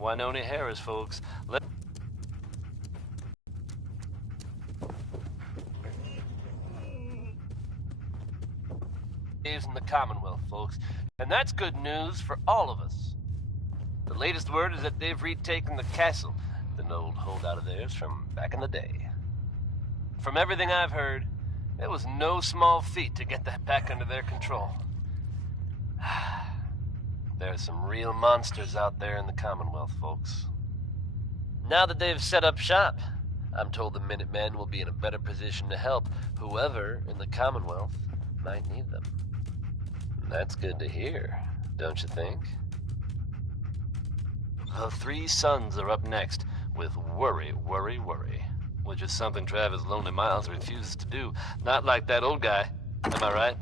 Winona Harris, folks. In the Commonwealth, folks. And that's good news for all of us. The latest word is that they've retaken the castle, an old holdout of theirs from back in the day. From everything I've heard, it was no small feat to get that back under their control. There are some real monsters out there in the Commonwealth, folks. Now that they've set up shop, I'm told the Minutemen will be in a better position to help whoever in the Commonwealth might need them. That's good to hear, don't you think? The Three Sons are up next with Worry, Worry, Worry, which is something Travis Lonely Miles refuses to do. Not like that old guy. Am I right?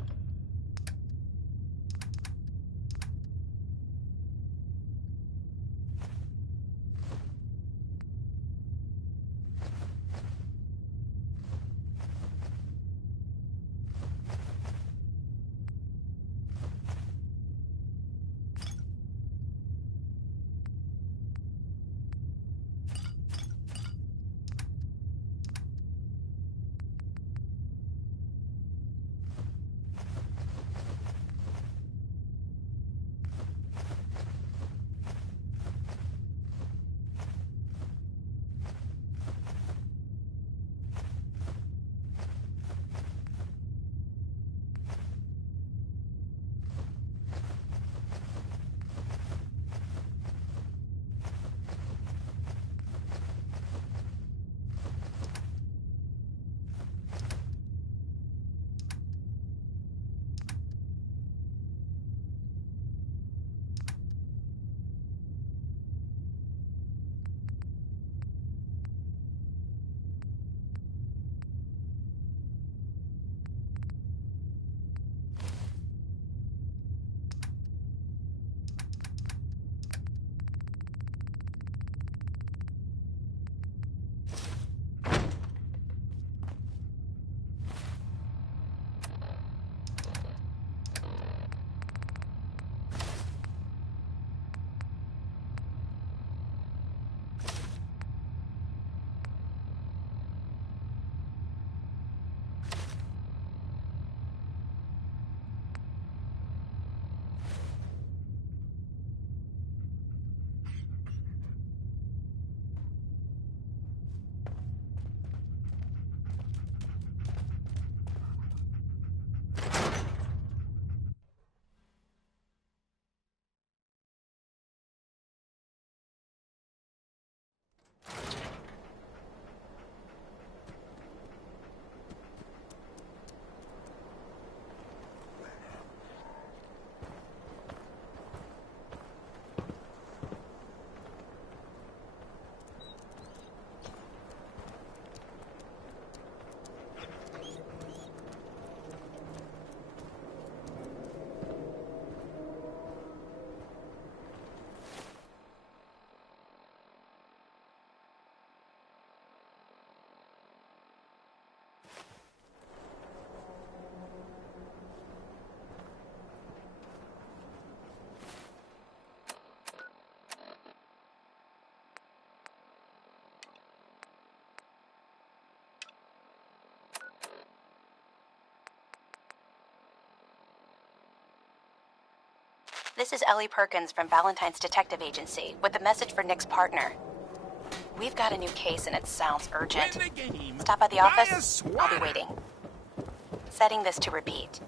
This is Ellie Perkins from Valentine's Detective Agency with a message for Nick's partner. We've got a new case and it sounds urgent. Stop by the office. I'll be waiting. Setting this to repeat.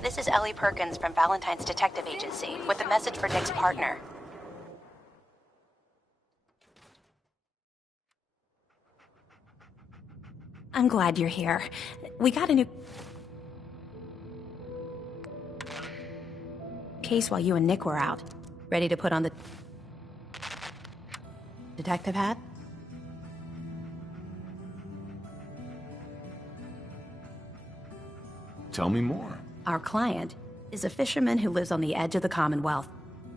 This is Ellie Perkins from Valentine's Detective Agency with a message for Nick's partner. I'm glad you're here. We got a new case while you and Nick were out. Ready to put on the detective hat? Tell me more. Our client is a fisherman who lives on the edge of the Commonwealth.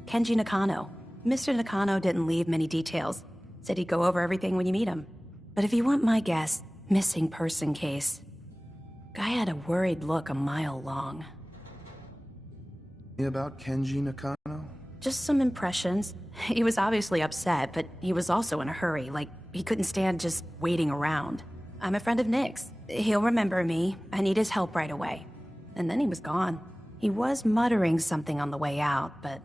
Kenji Nakano. Mr. Nakano didn't leave many details. Said he'd go over everything when you meet him. But if you want my guess, missing person case. Guy had a worried look a mile long. About Kenji Nakano? Just some impressions. He was obviously upset, but he was also in a hurry, like he couldn't stand just waiting around. I'm a friend of Nick's. He'll remember me. I need his help right away. And then he was gone. He was muttering something on the way out, but...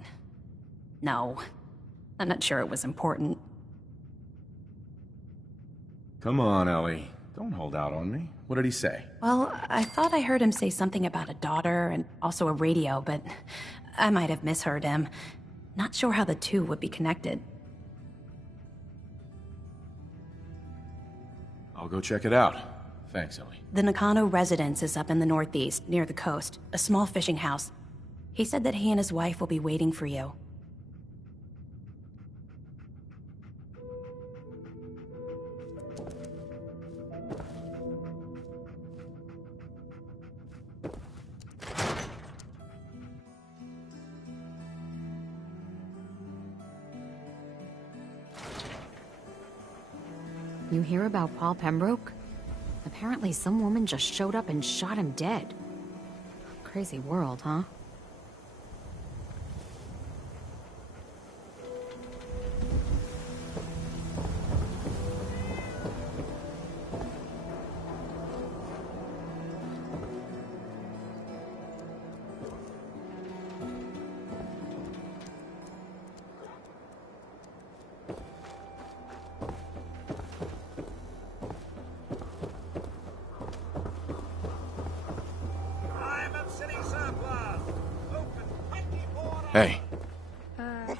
no. I'm not sure it was important. Come on, Ellie. Don't hold out on me. What did he say? Well, I thought I heard him say something about a daughter and also a radio, but I might have misheard him. Not sure how the two would be connected. I'll go check it out. Thanks, Ellie. The Nakano residence is up in the northeast, near the coast. A small fishing house. He said that he and his wife will be waiting for you. You hear about Paul Pembroke? Apparently some woman just showed up and shot him dead. Crazy world, huh? Hey. Hi.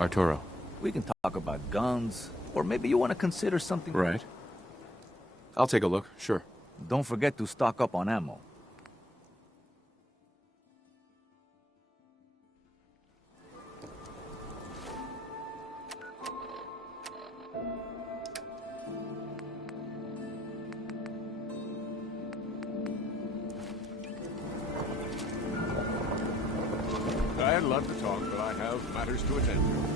Arturo. We can talk about guns, or maybe you want to consider something... Right. I'll take a look, sure. Don't forget to stock up on ammo. I'd love to talk, but I have matters to attend to.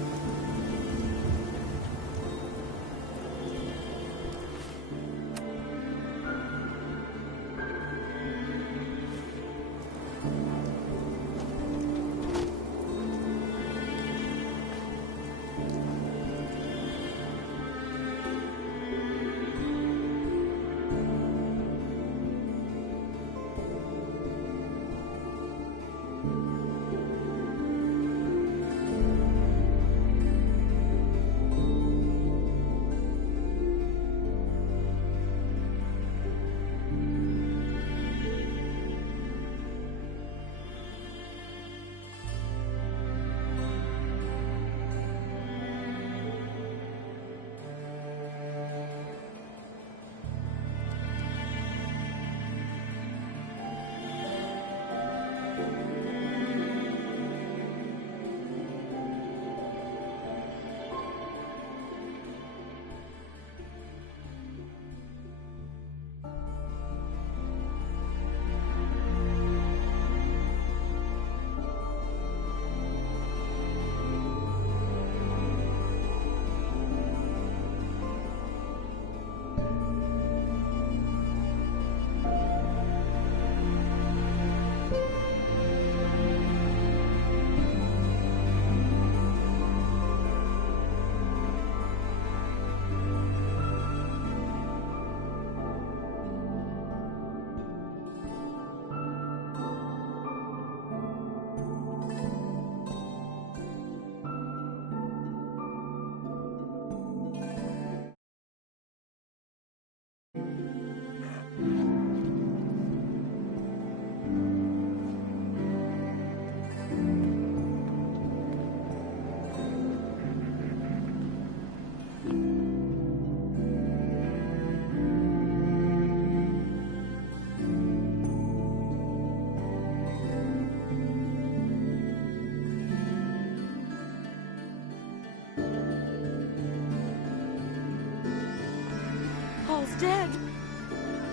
Paul's dead.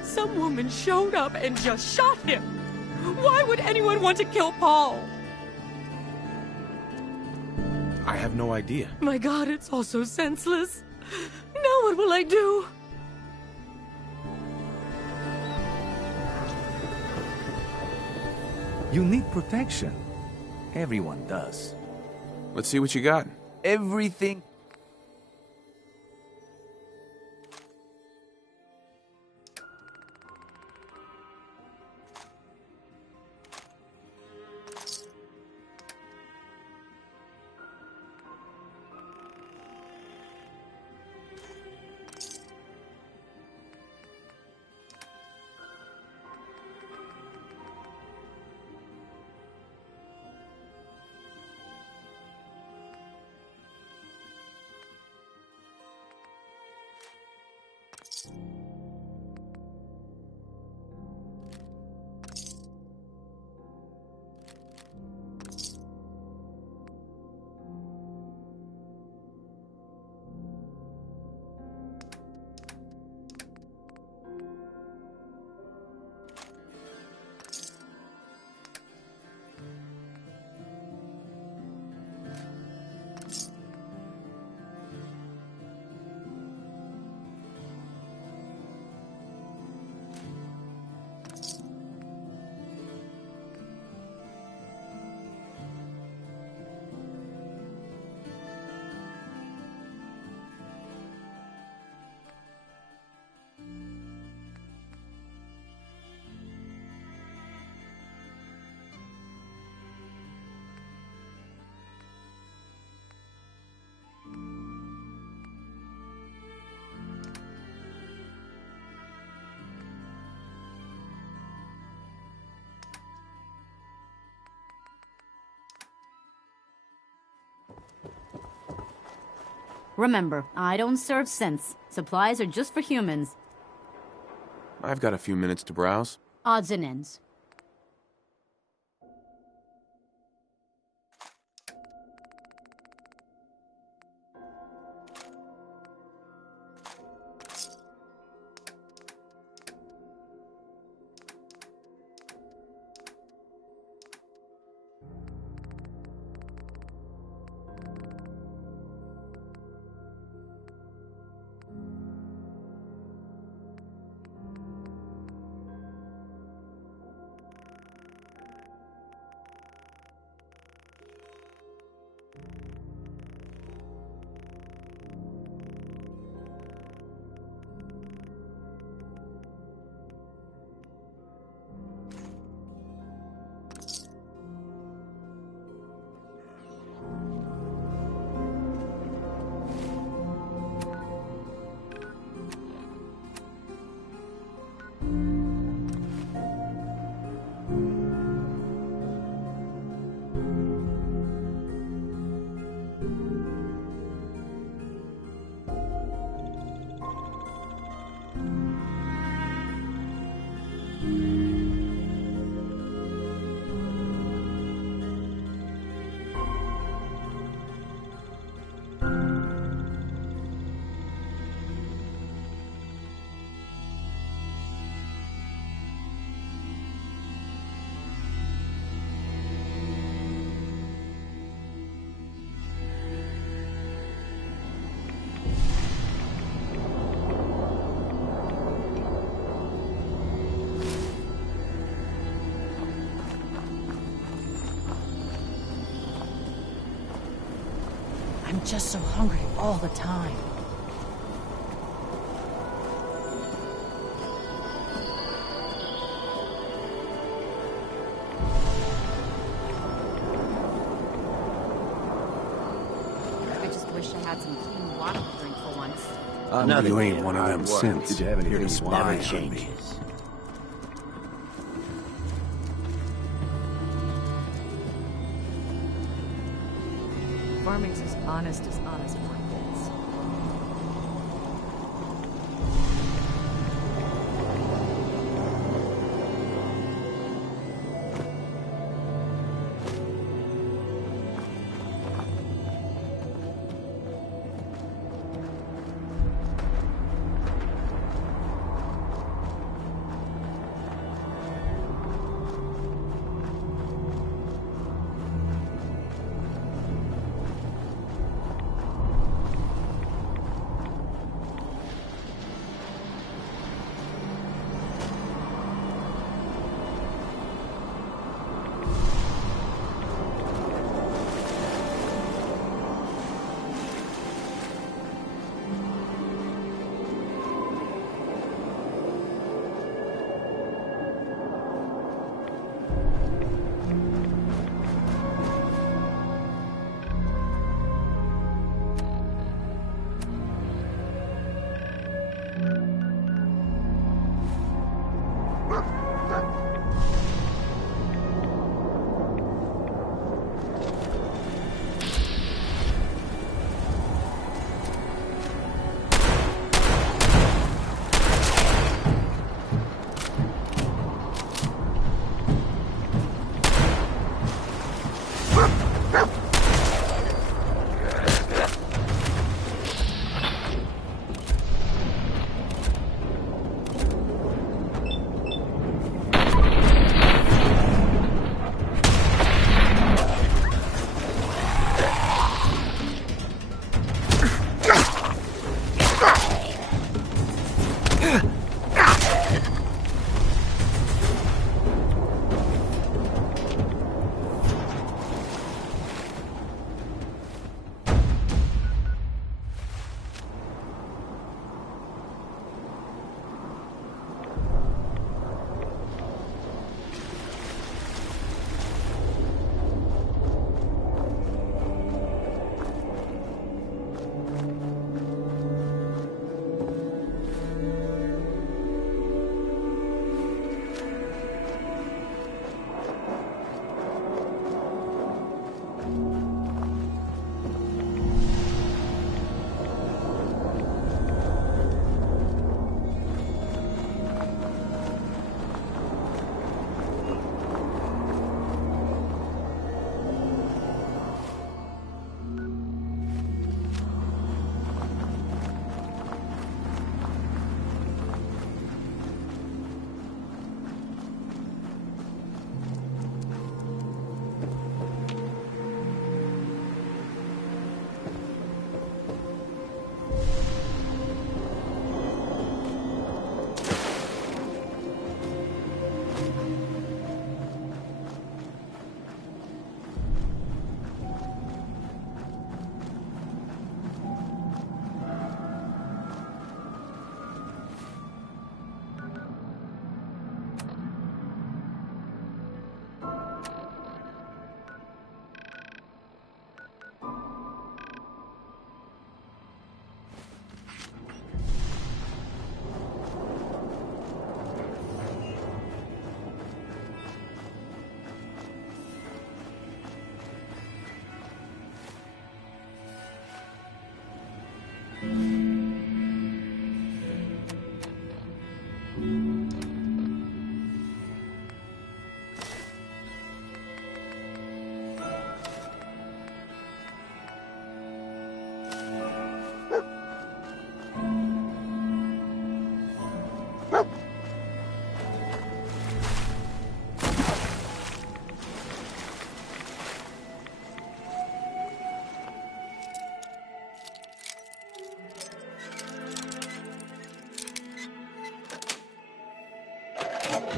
Some woman showed up and just shot him. Why would anyone want to kill Paul? I have no idea. My God, it's all so senseless. Now what will I do? You need protection. Everyone does. Let's see what you got. Everything. Remember, I don't serve sense. Supplies are just for humans. I've got a few minutes to browse. Odds and ends. I'm just so hungry all the time. I just wish I had some clean water to drink for once. You ain't one of them simps. Did you have anything you spy wanted? on changes. Farming's as honest work gets.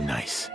Nice.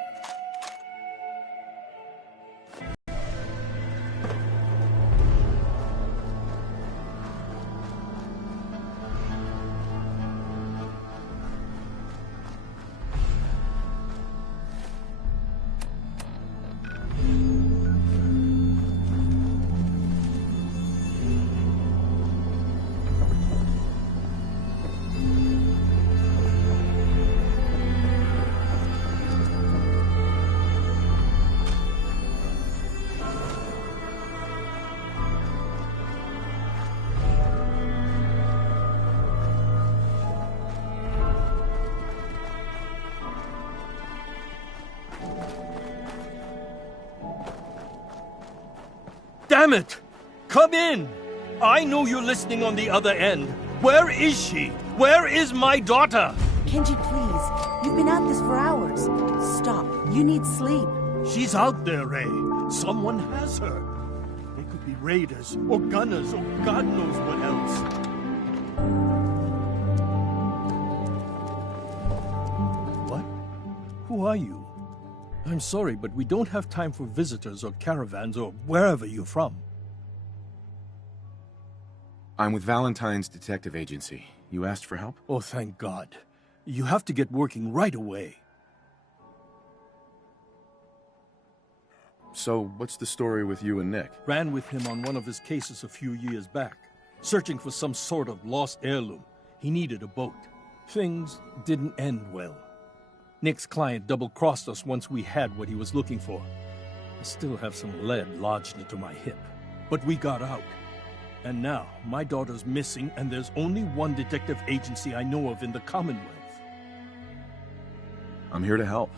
Damn it! Come in! I know you're listening on the other end. Where is she? Where is my daughter? Kenji, please. You've been at this for hours. Stop. You need sleep. She's out there, Ray. Someone has her. They could be raiders, or gunners, or God knows what else. What? Who are you? I'm sorry, but we don't have time for visitors or caravans or wherever you're from. I'm with Valentine's detective agency. You asked for help? Oh, thank God. You have to get working right away. So, what's the story with you and Nick? Ran with him on one of his cases a few years back, searching for some sort of lost heirloom. He needed a boat. Things didn't end well. Nick's client double-crossed us once we had what he was looking for. I still have some lead lodged into my hip. But we got out. And now, my daughter's missing, and there's only one detective agency I know of in the Commonwealth. I'm here to help.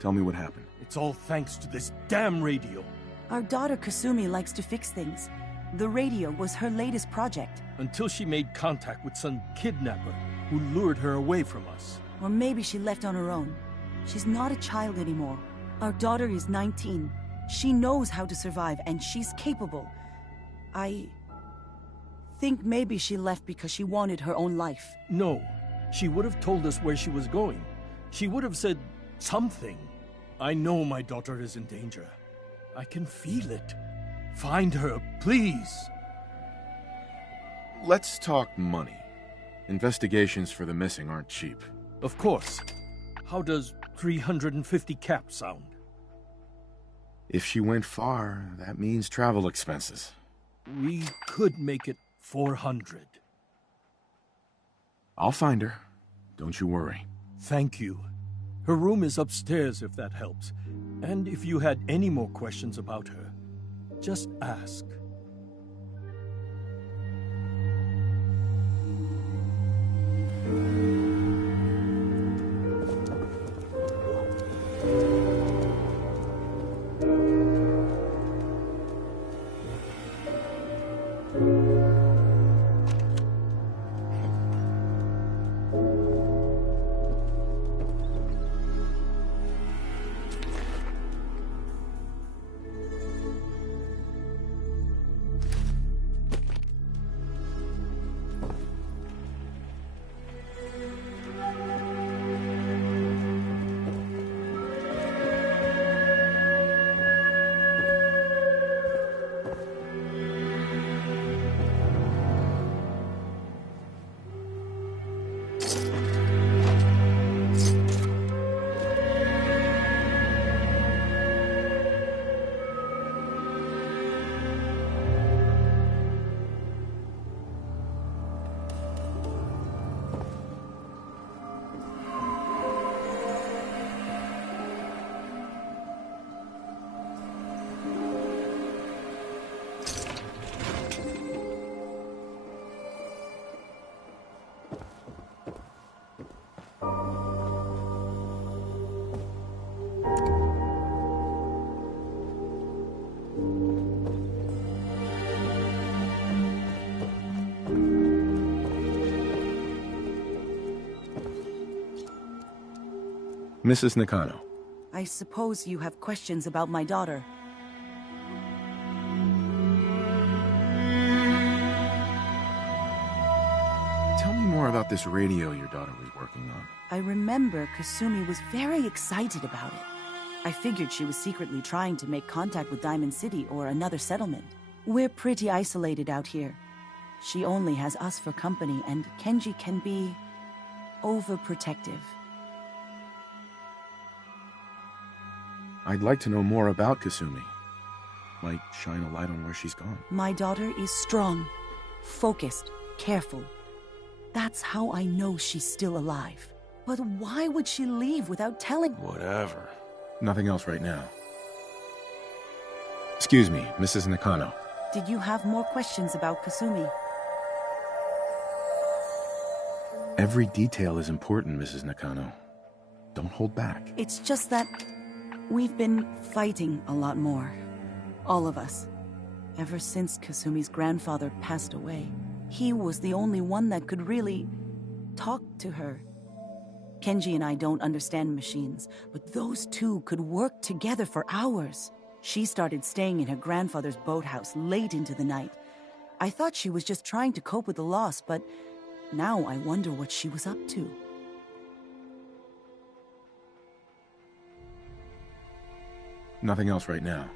Tell me what happened. It's all thanks to this damn radio. Our daughter Kasumi likes to fix things. The radio was her latest project. Until she made contact with some kidnapper who lured her away from us. Or maybe she left on her own. She's not a child anymore. Our daughter is 19. She knows how to survive, and she's capable. I think maybe she left because she wanted her own life. No. She would have told us where she was going. She would have said something. I know my daughter is in danger. I can feel it. Find her, please. Let's talk money. Investigations for the missing aren't cheap. Of course. How does 350 cap sound? If she went far, that means travel expenses. We could make it 400. I'll find her. Don't you worry. Thank you. Her room is upstairs if that helps. And if you had any more questions about her, just ask. Mrs. Nakano. I suppose you have questions about my daughter. Tell me more about about this radio your daughter was working on? I remember Kasumi was very excited about it. I figured she was secretly trying to make contact with Diamond City or another settlement. We're pretty isolated out here. She only has us for company, and Kenji can be overprotective. I'd like to know more about Kasumi. Might shine a light on where she's gone. My daughter is strong, focused, careful. That's how I know she's still alive. But why would she leave without telling? Whatever. Nothing else right now. Excuse me, Mrs. Nakano. Did you have more questions about Kasumi? Every detail is important, Mrs. Nakano. Don't hold back. It's just that we've been fighting a lot more. All of us. Ever since Kasumi's grandfather passed away. He was the only one that could really talk to her. Kenji and I don't understand machines, but those two could work together for hours. She started staying in her grandfather's boathouse late into the night. I thought she was just trying to cope with the loss, but now I wonder what she was up to. Nothing else right now.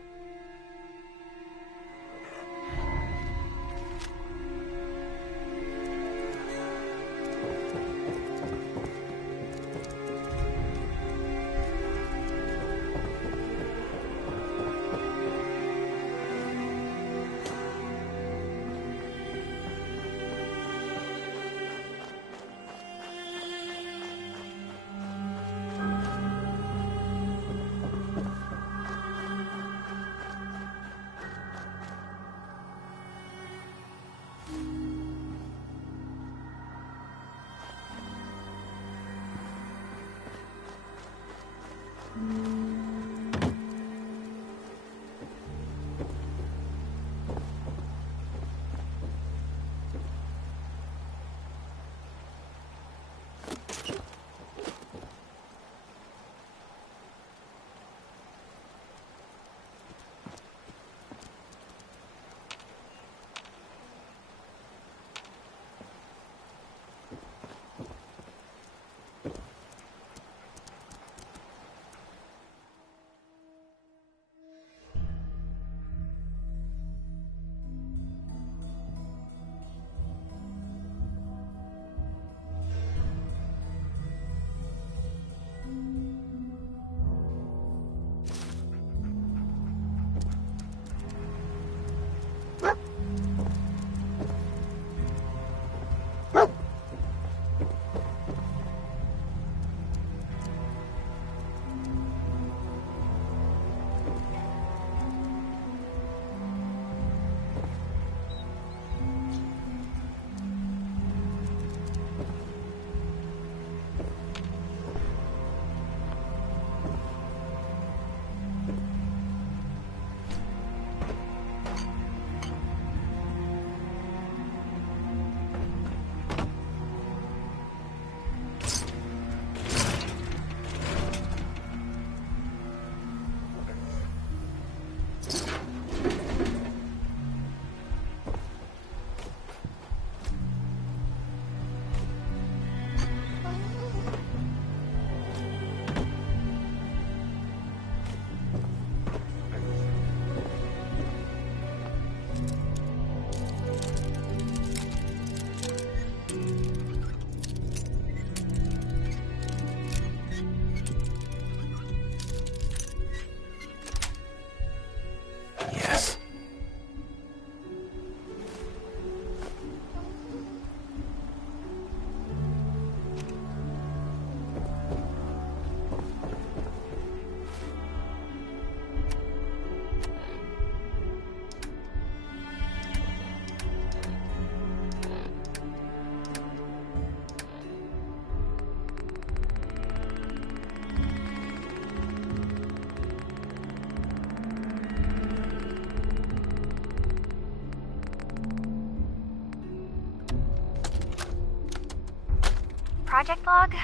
Project log?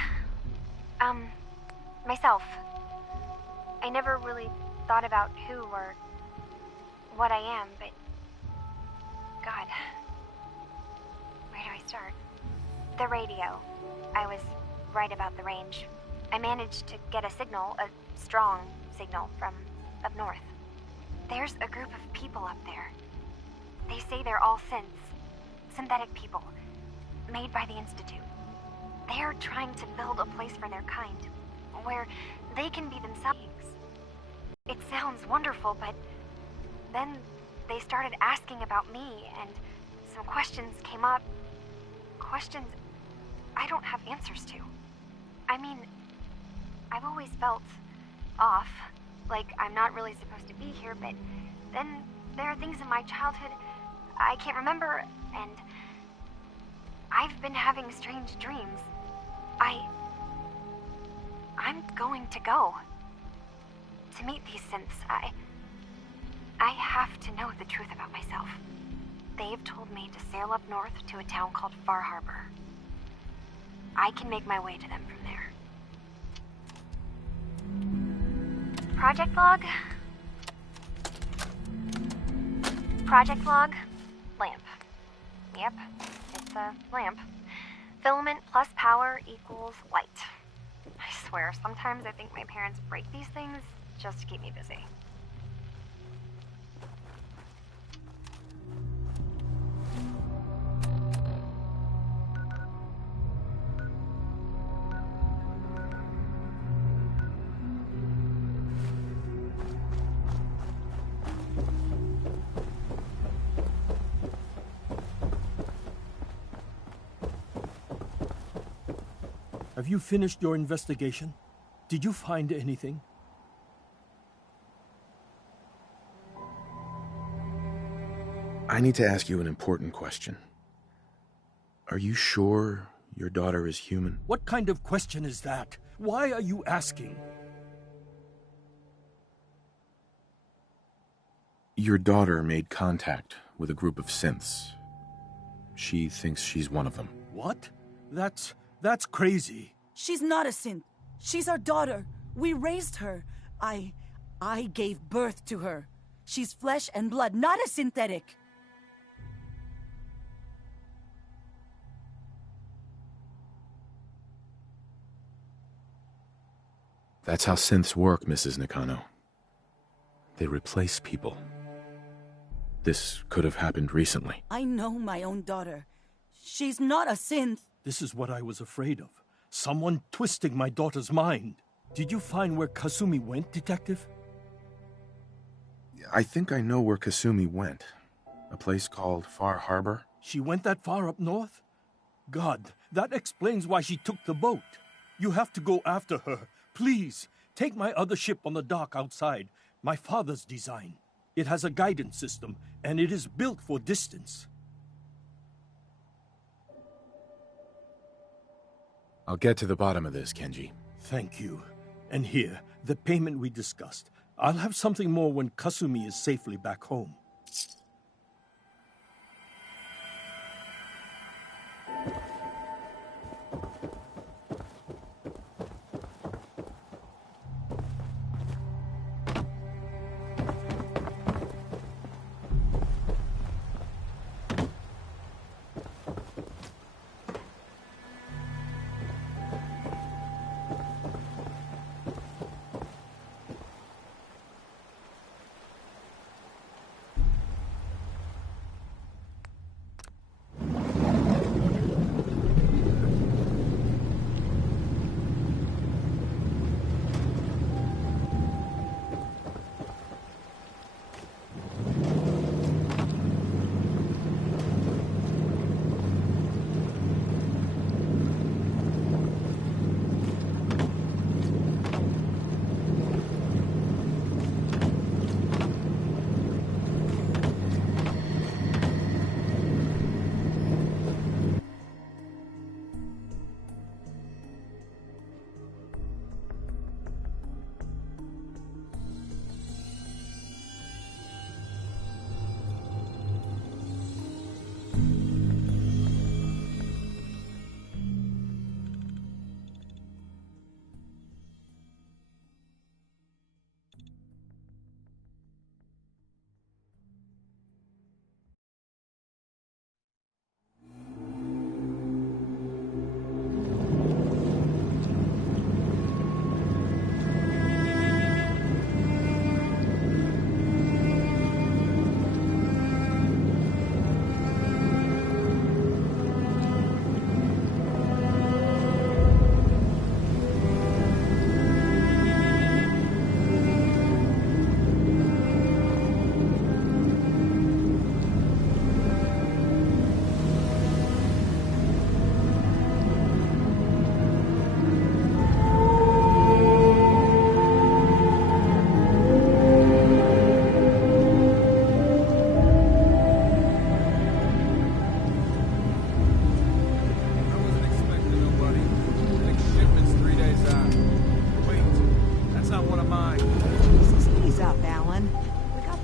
Myself. I never really thought about who or what I am, but... God. Where do I start? The radio. I was right about the range. I managed to get a signal, a strong signal, from up north. There's a group of people up there. They say they're all synthetic people, made by the Institute. They're trying to build a place for their kind, where they can be themselves. It sounds wonderful, but then they started asking about me, and some questions came up. Questions I don't have answers to. I mean, I've always felt off, like I'm not really supposed to be here, but then there are things in my childhood I can't remember, and I've been having strange dreams. I'm going to go to meet these synths. I have to know the truth about myself. They've told me to sail up north to a town called Far Harbour. I can make my way to them from there. Project log? Project log? Lamp. Yep, it's a lamp. Filament plus power equals light. I swear, sometimes I think my parents break these things just to keep me busy. Have you finished your investigation? Did you find anything? I need to ask you an important question. Are you sure your daughter is human? What kind of question is that? Why are you asking? Your daughter made contact with a group of synths. She thinks she's one of them. What? That's crazy. She's not a synth. She's our daughter. We raised her. I gave birth to her. She's flesh and blood, not a synthetic. That's how synths work, Mrs. Nakano. They replace people. This could have happened recently. I know my own daughter. She's not a synth. This is what I was afraid of. Someone twisting my daughter's mind. Did you find where Kasumi went, Detective? I think I know where Kasumi went. A place called Far Harbour. She went that far up north? God, that explains why she took the boat. You have to go after her. Please, take my other ship on the dock outside. My father's design. It has a guidance system, and it is built for distance. I'll get to the bottom of this, Kenji. Thank you. And here, the payment we discussed. I'll have something more when Kasumi is safely back home.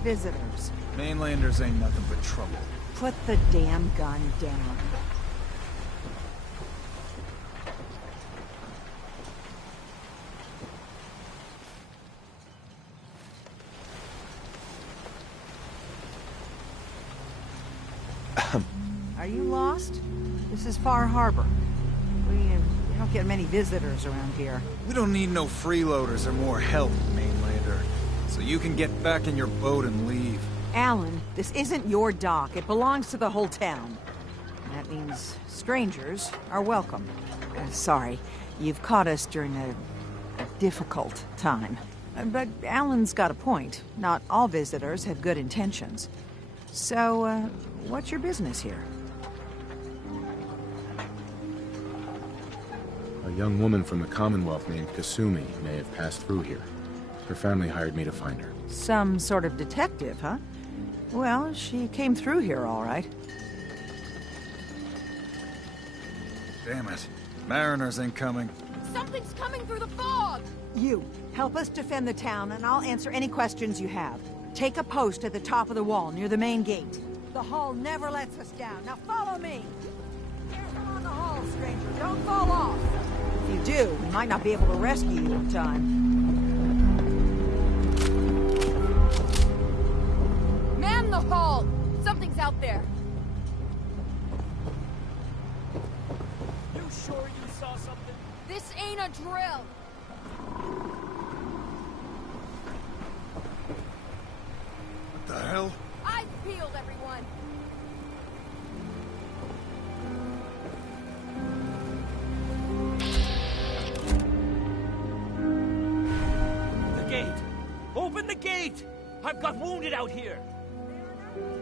Visitors. Mainlanders ain't nothing but trouble. Put the damn gun down. Are you lost? This is Far Harbour. We don't get many visitors around here. We don't need no freeloaders or more help, Mainlander. So you can get back in your boat and leave. Alan, this isn't your dock. It belongs to the whole town. That means strangers are welcome. Sorry, you've caught us during a difficult time. But Alan's got a point. Not all visitors have good intentions. So, what's your business here? A young woman from the Commonwealth named Kasumi may have passed through here. Her family hired me to find her. Some sort of detective, huh? Well, she came through here all right. Damn it. Mariners ain't coming. Something's coming through the fog! You, help us defend the town, and I'll answer any questions you have. Take a post at the top of the wall, near the main gate. The hall never lets us down. Now follow me! Careful on the hall, stranger. Don't fall off! If you do, we might not be able to rescue you in time. Man the hall! Something's out there. You sure you saw something? This ain't a drill! What the hell? I've peeled everyone! The gate! Open the gate! I've got wounded out here!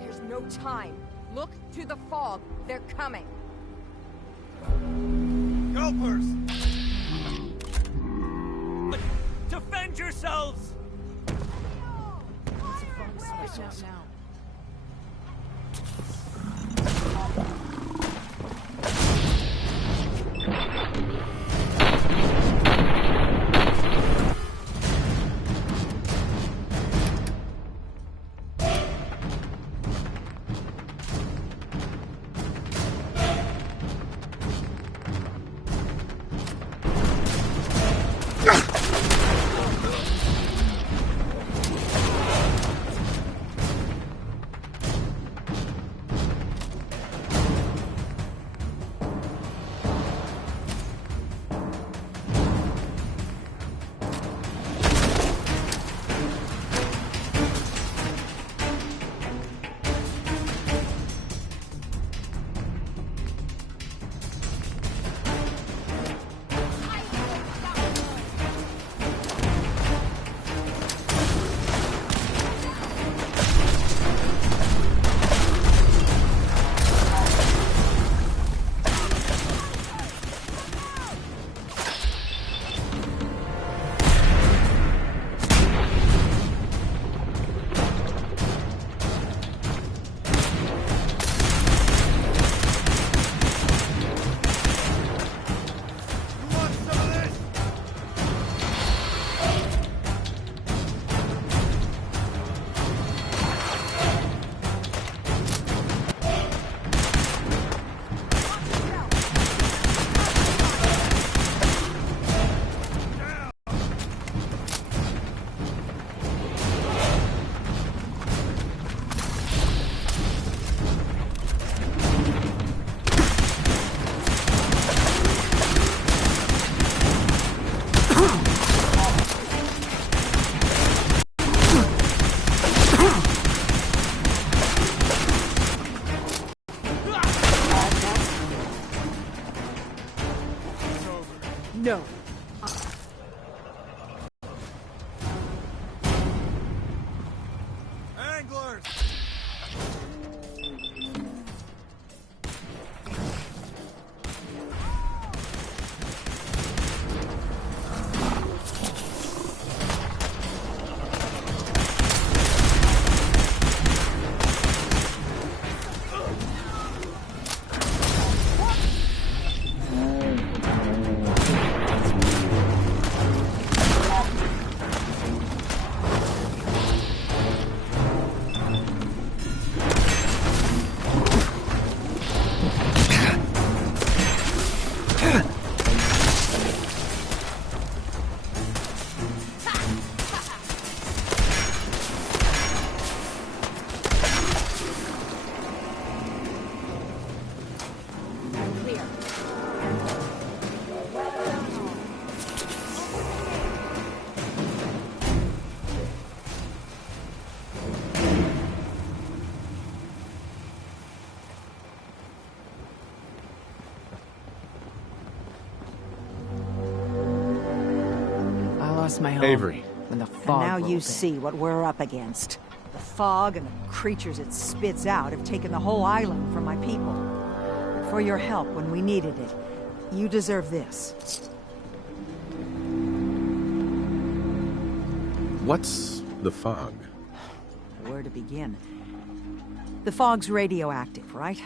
There's no time. Look to the fog. They're coming. Helpers! Defend yourselves! Now. lost my home. Avery. When the fog and now you see what we're up against. The fog and the creatures it spits out have taken the whole island from my people. For your help when we needed it, you deserve this. What's the fog? Where to begin? The fog's radioactive, right?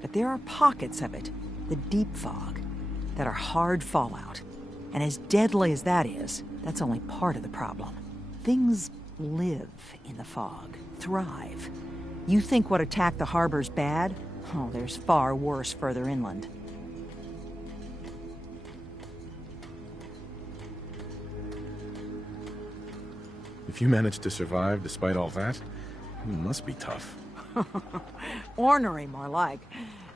But there are pockets of it, the deep fog, that are hard fallout. And as deadly as that is, that's only part of the problem. Things live in the fog, thrive. You think what attacked the harbor's bad? Oh, there's far worse further inland. If you managed to survive despite all that, it must be tough. Ornery, more like.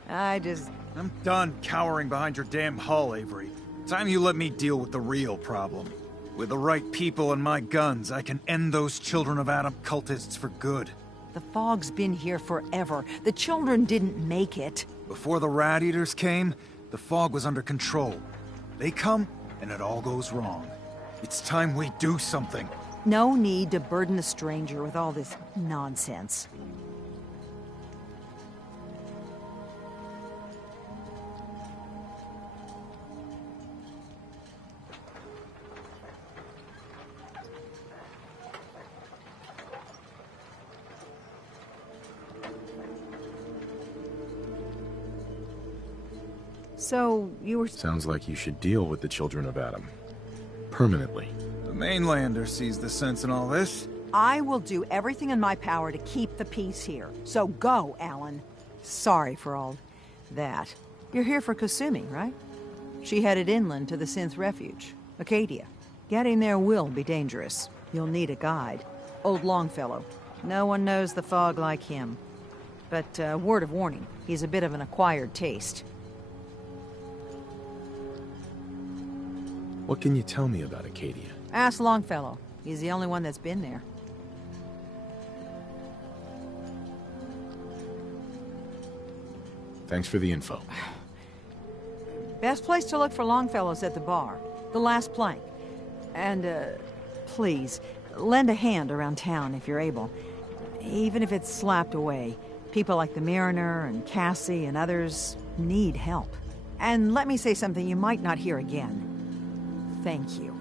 I'm done cowering behind your damn hull, Avery. Time you let me deal with the real problem. With the right people and my guns, I can end those Children of Adam cultists for good. The fog's been here forever. The children didn't make it. Before the Rat Eaters came, the fog was under control. They come, and it all goes wrong. It's time we do something. No need to burden the stranger with all this nonsense. So, you were... Sounds like you should deal with the Children of Adam. Permanently. The mainlander sees the sense in all this. I will do everything in my power to keep the peace here. So go, Alan. Sorry for all that. You're here for Kasumi, right? She headed inland to the Synth Refuge, Acadia. Getting there will be dangerous. You'll need a guide. Old Longfellow. No one knows the fog like him. But, word of warning, he's a bit of an acquired taste. What can you tell me about Acadia? Ask Longfellow. He's the only one that's been there. Thanks for the info. Best place to look for Longfellow's at the bar. The last plank. And, please, lend a hand around town if you're able. Even if it's slapped away. People like the Mariner and Cassie and others need help. And let me say something you might not hear again. Thank you.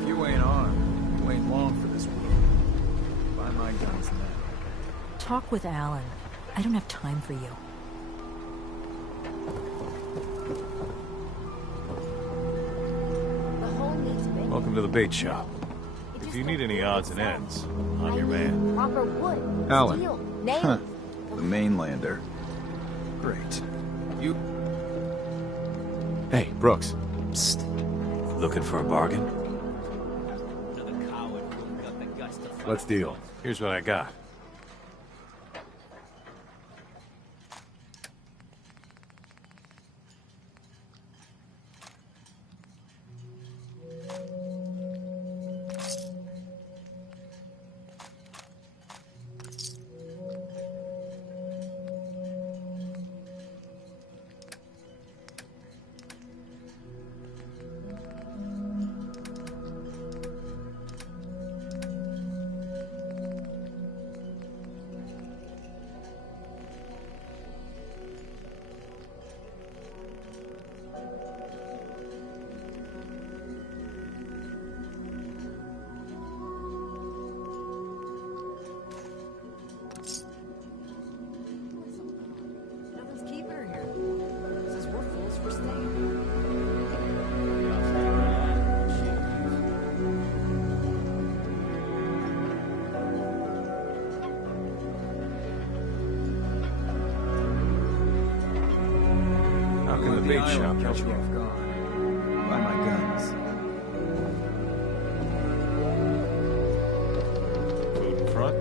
If you ain't armed, you ain't long for this world. Buy my guns now. Talk with Alan. I don't have time for you. Welcome to the bait shop. If you need any odds and ends, I'm your man. Proper wood, Alan. steel, nails. Huh. The mainlander. Great. You... Hey, Brooks. Psst. Looking for a bargain? Let's deal. Here's what I got. Bait shop, catch me off guard. Buy my guns. Food in front,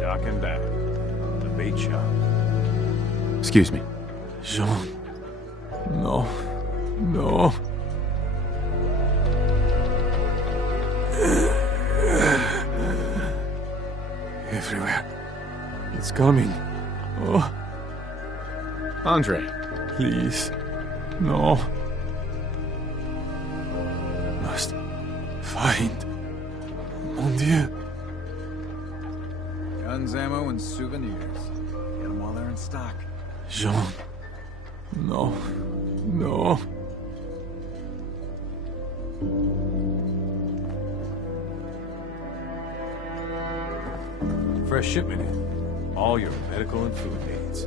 dock and back. The bait shop. Excuse me. Jean. No. No. Everywhere. It's coming. Oh. Andre. Please. No. Must find. Mon Dieu. Guns, ammo, and souvenirs. Get them while they're in stock. Jean. No. No. Fresh shipment in. All your medical and food needs.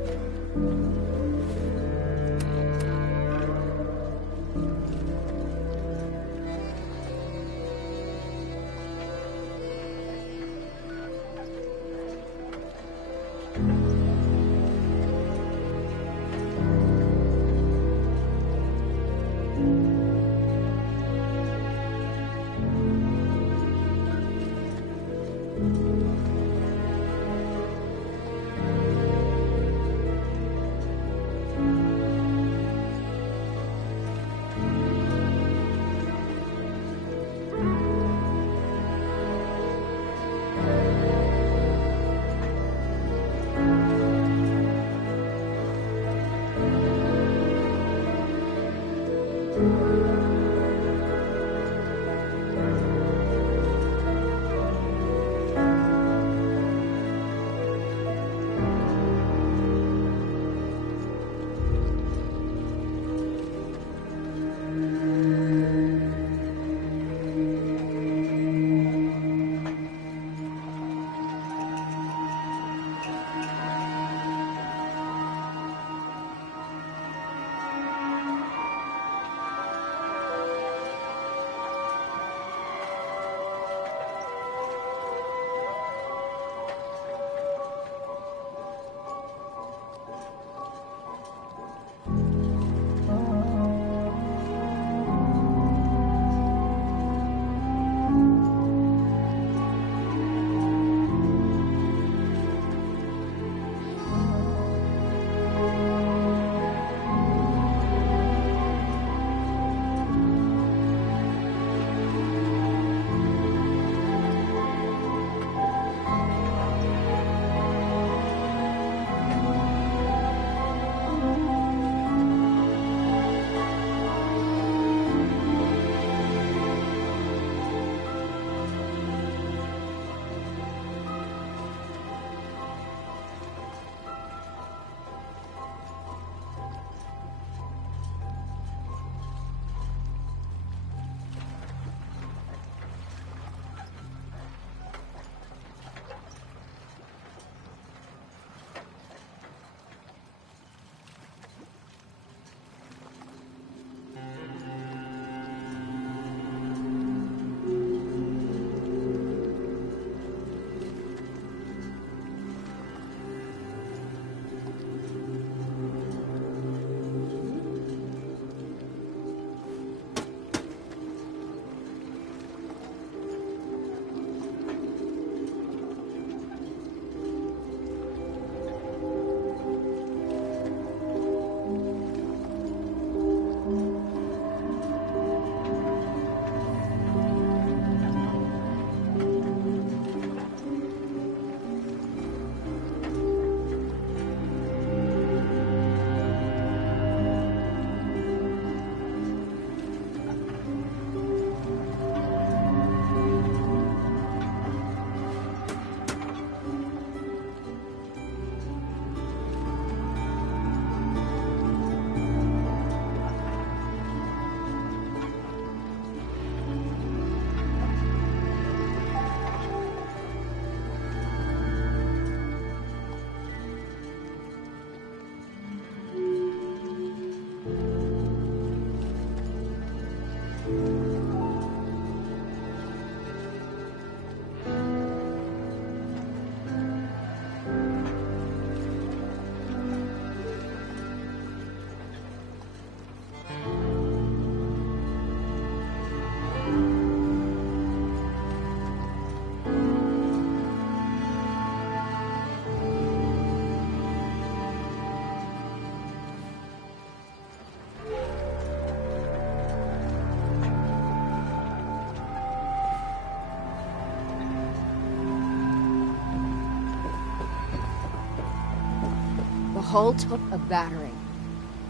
The hull took a battering,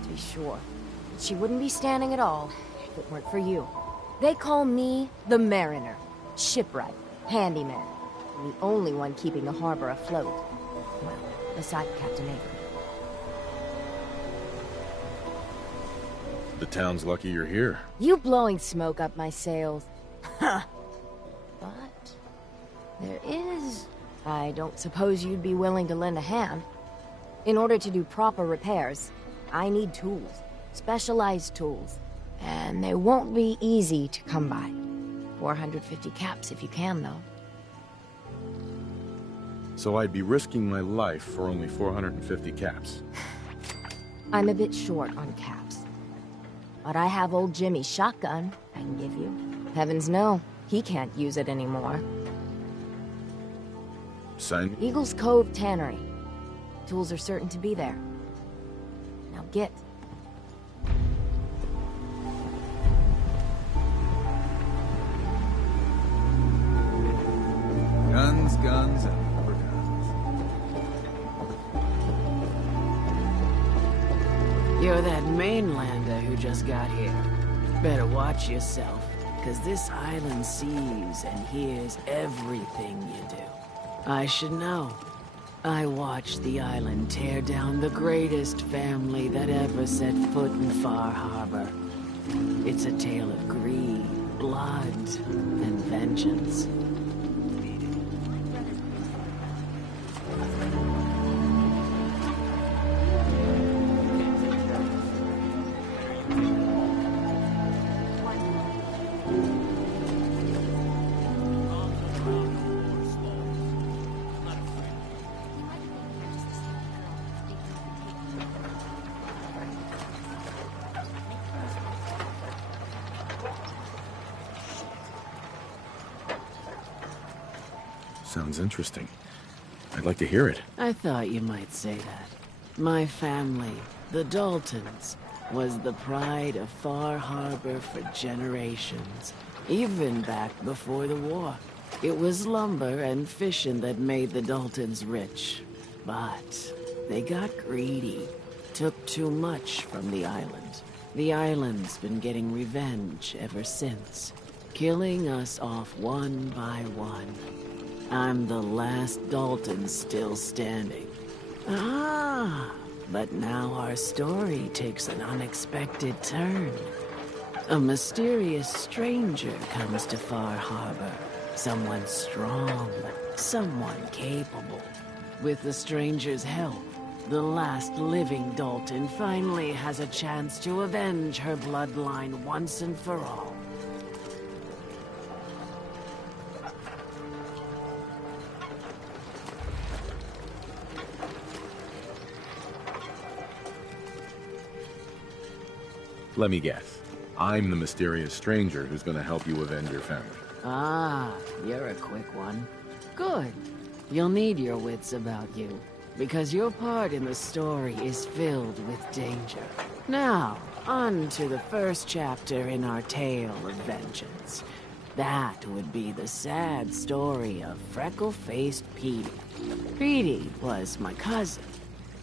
to be sure. But she wouldn't be standing at all if it weren't for you. They call me the Mariner, shipwright, handyman, and the only one keeping the harbor afloat. Well, beside Captain Avery. The town's lucky you're here. You blowing smoke up my sails. Huh. But there is... I don't suppose you'd be willing to lend a hand. In order to do proper repairs, I need tools. Specialized tools. And they won't be easy to come by. 450 caps if you can, though. So I'd be risking my life for only 450 caps. I'm a bit short on caps. But I have old Jimmy's shotgun I can give you. Heavens no, he can't use it anymore. Sign me? Eagle's Cove Tannery. Tools are certain to be there. Now get. Guns, guns, and more guns. You're that mainlander who just got here. Better watch yourself, because this island sees and hears everything you do. I should know. I watched the island tear down the greatest family that ever set foot in Far Harbour. It's a tale of greed, blood, and vengeance. Sounds interesting. I'd like to hear it. I thought you might say that. My family, the Daltons, was the pride of Far Harbour for generations, even back before the war. It was lumber and fishing that made the Daltons rich. But they got greedy, took too much from the island. The island's been getting revenge ever since, killing us off one by one. I'm the last Dalton still standing. Ah, but now our story takes an unexpected turn. A mysterious stranger comes to Far Harbour. Someone strong, someone capable. With the stranger's help, the last living Dalton finally has a chance to avenge her bloodline once and for all. Let me guess. I'm the mysterious stranger who's gonna help you avenge your family. Ah, you're a quick one. Good. You'll need your wits about you, because your part in the story is filled with danger. Now, on to the first chapter in our tale of vengeance. That would be the sad story of freckle-faced Petey. Petey was my cousin.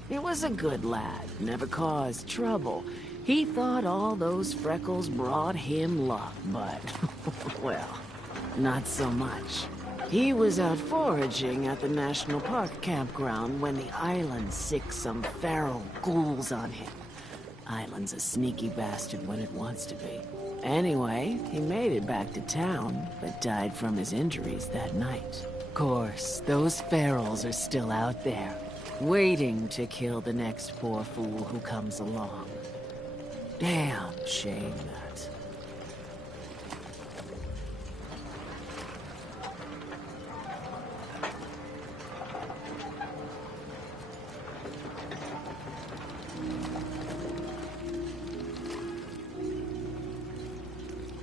He was a good lad, never caused trouble. He thought all those freckles brought him luck, but, well, not so much. He was out foraging at the National Park campground when the island sicked some feral ghouls on him. Island's a sneaky bastard when it wants to be. Anyway, he made it back to town, but died from his injuries that night. Course, those ferals are still out there, waiting to kill the next poor fool who comes along. Damn shame that.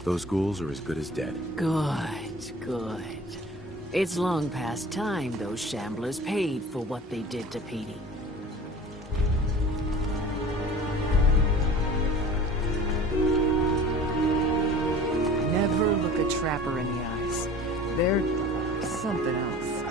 Those ghouls are as good as dead. Good, good. It's long past time those shamblers paid for what they did to Petey. Never look a trapper in the eyes. They're something else.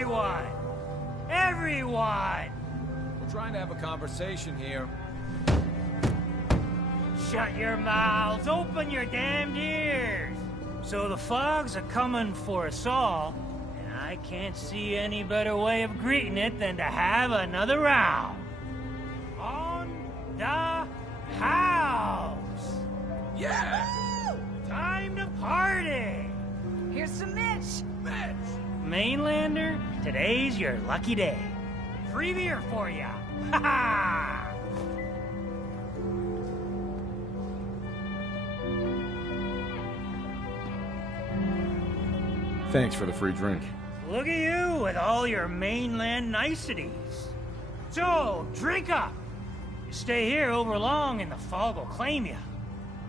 everyone! Everyone! We're trying to have a conversation here. Shut your mouths! Open your damned ears! So the fogs are coming for us all, and I can't see any better way of greeting it than to have another round. On the house! Yeah! Time to party! Here's some Mitch! Mainlander, today's your lucky day. Free beer for ya! Ha ha! Thanks for the free drink. Look at you with all your mainland niceties. So, drink up. You stay here over long and the fog will claim you.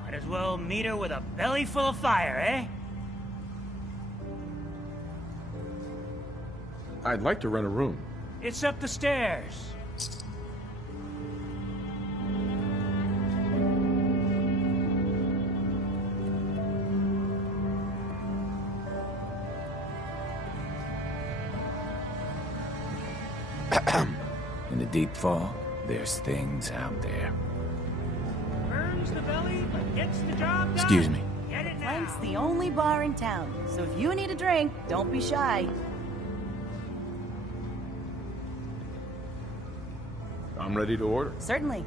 Might as well meet her with a belly full of fire, eh? I'd like to rent a room. It's up the stairs. In the deep fog, there's things out there. Burns the belly, but gets the job done. Excuse me. Get it now. Frank's the only bar in town, so if you need a drink, don't be shy. I'm ready to order. Certainly.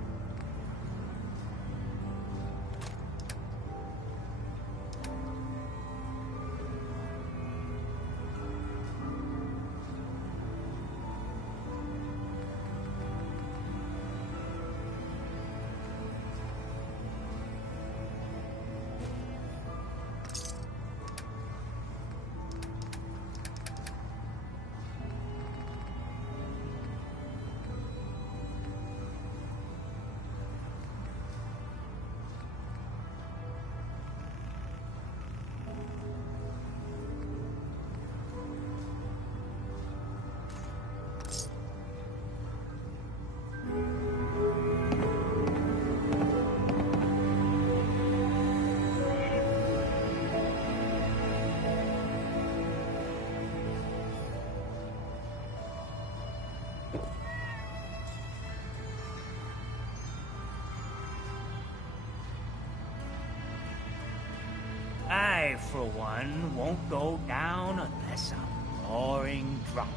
I, for one, won't go down unless I'm roaring drunk.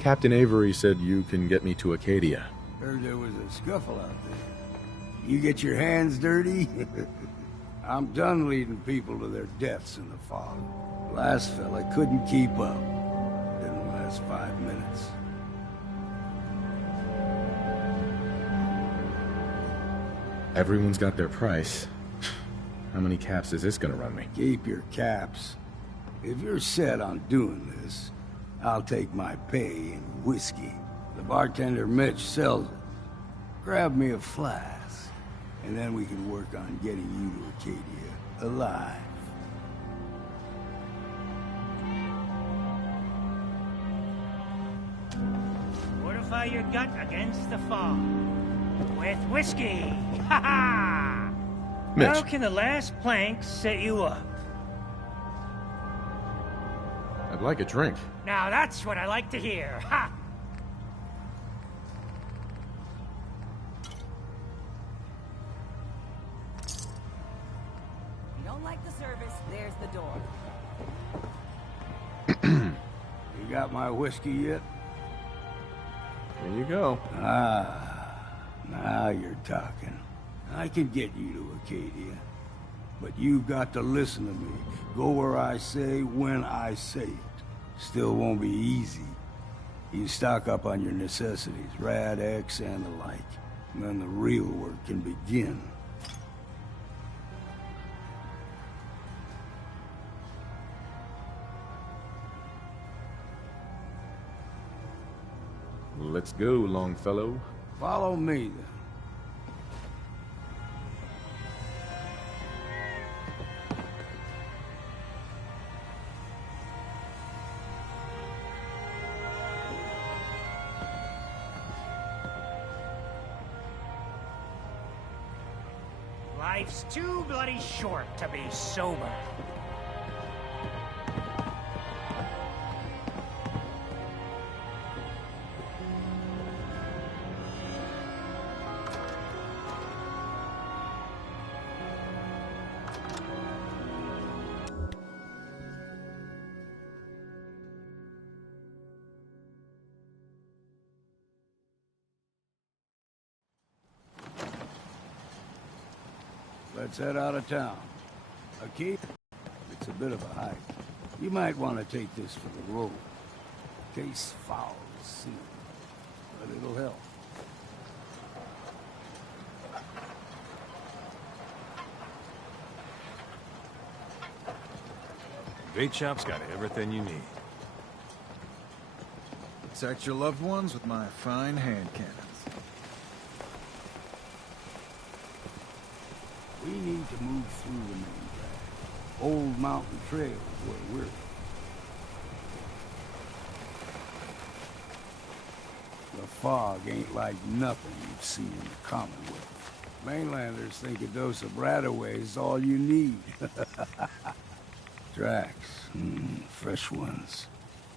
Captain Avery said you can get me to Acadia. Heard there was a scuffle out there. You get your hands dirty? I'm done leading people to their deaths in the fog. Last fella couldn't keep up. Didn't last 5 minutes. Everyone's got their price. How many caps is this gonna run me? Keep your caps. If you're set on doing this, I'll take my pay in whiskey. The bartender Mitch sells it. Grab me a flask. And then we can work on getting you to Acadia alive. Fortify your gut against the fog. With whiskey! Ha ha! Mitch. How can the last plank set you up? I'd like a drink. Now that's what I like to hear. Ha! There's the door. You got my whiskey yet? There you go. Ah, now you're talking. I can get you to Acadia. But you've got to listen to me. Go where I say, when I say it. Still won't be easy. You stock up on your necessities, Rad X and the like. And then the real work can begin. Let's go, Longfellow. Follow me, then. Life's too bloody short to be sober. Let's head out of town. Akeem, it's a bit of a hike. You might want to take this for the road. In case foul is seen. But it'll help. Bait shop's got everything you need. Protect your loved ones with my fine hand cannons. We need to move through the main drag. Old Mountain Trail is where we're. The fog ain't like nothing you've seen in the Commonwealth. Mainlanders think a dose of Radaway is all you need. Tracks. Fresh ones.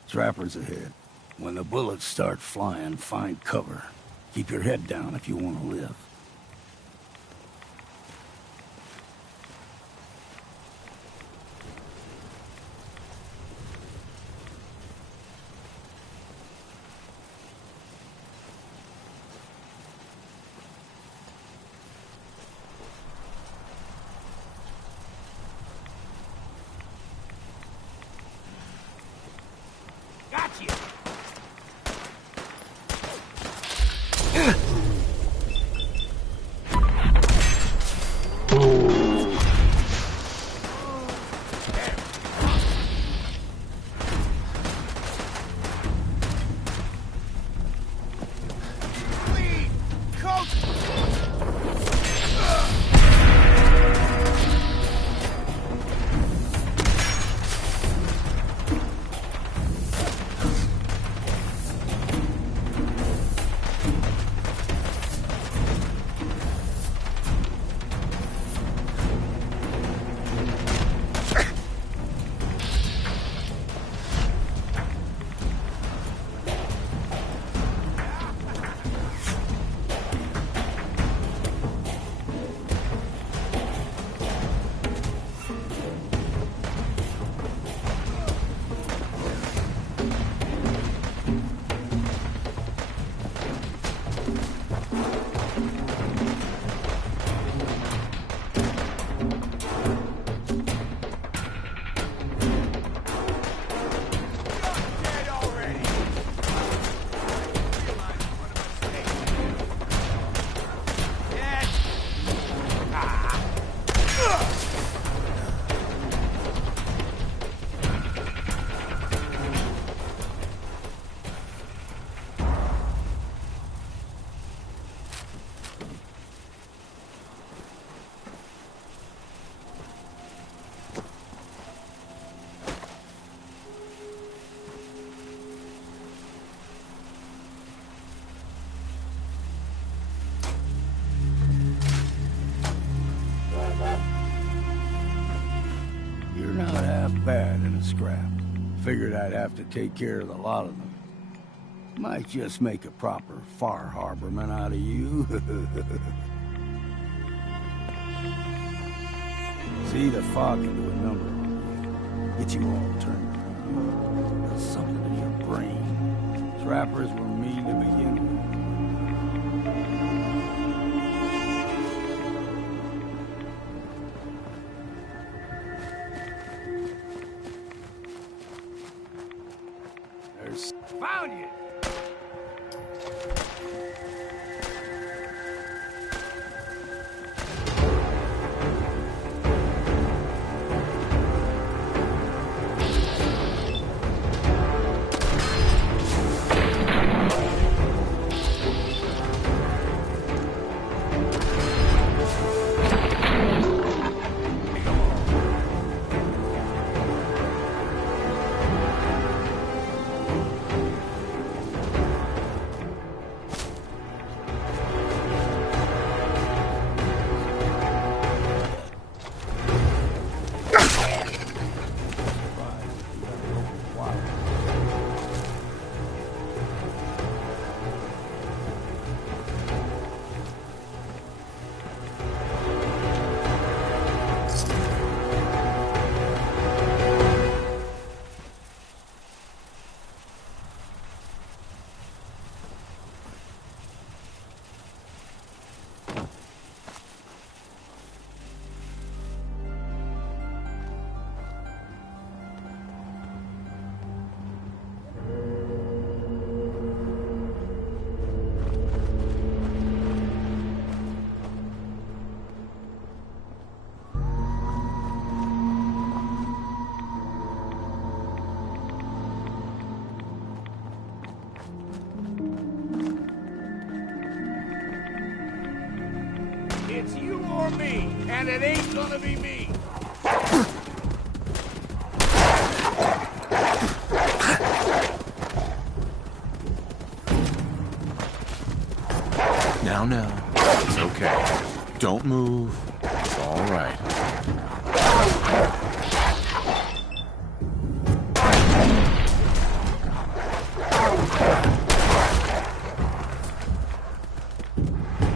Trappers ahead. When the bullets start flying, find cover. Keep your head down if you want to live. Got you! You're not half bad in a scrap. Figured I'd have to take care of the lot of them. Might just make a proper Far Harborman out of you. See, the fog can do a number on you. Get you all turned around. Does something to your brain. Trappers were mean to begin with. Found you! or me, and it ain't gonna be me. Now. It's okay. Don't move. It's all right.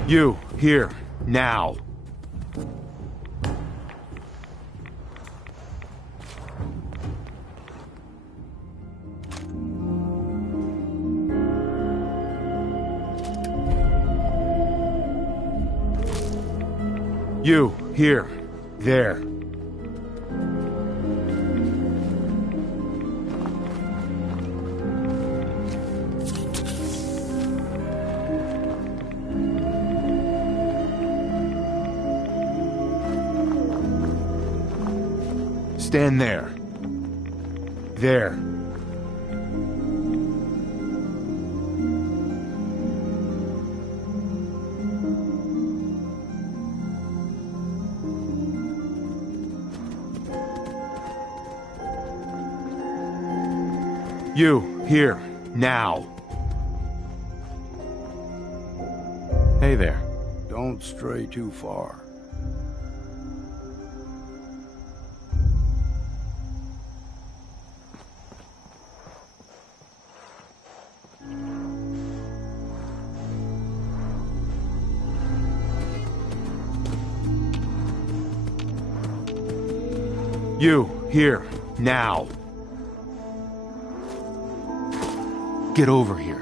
You, here, now. You, here, there. Stand there. There. You, here, now. Hey there. Don't stray too far. You, here, now. Get over here.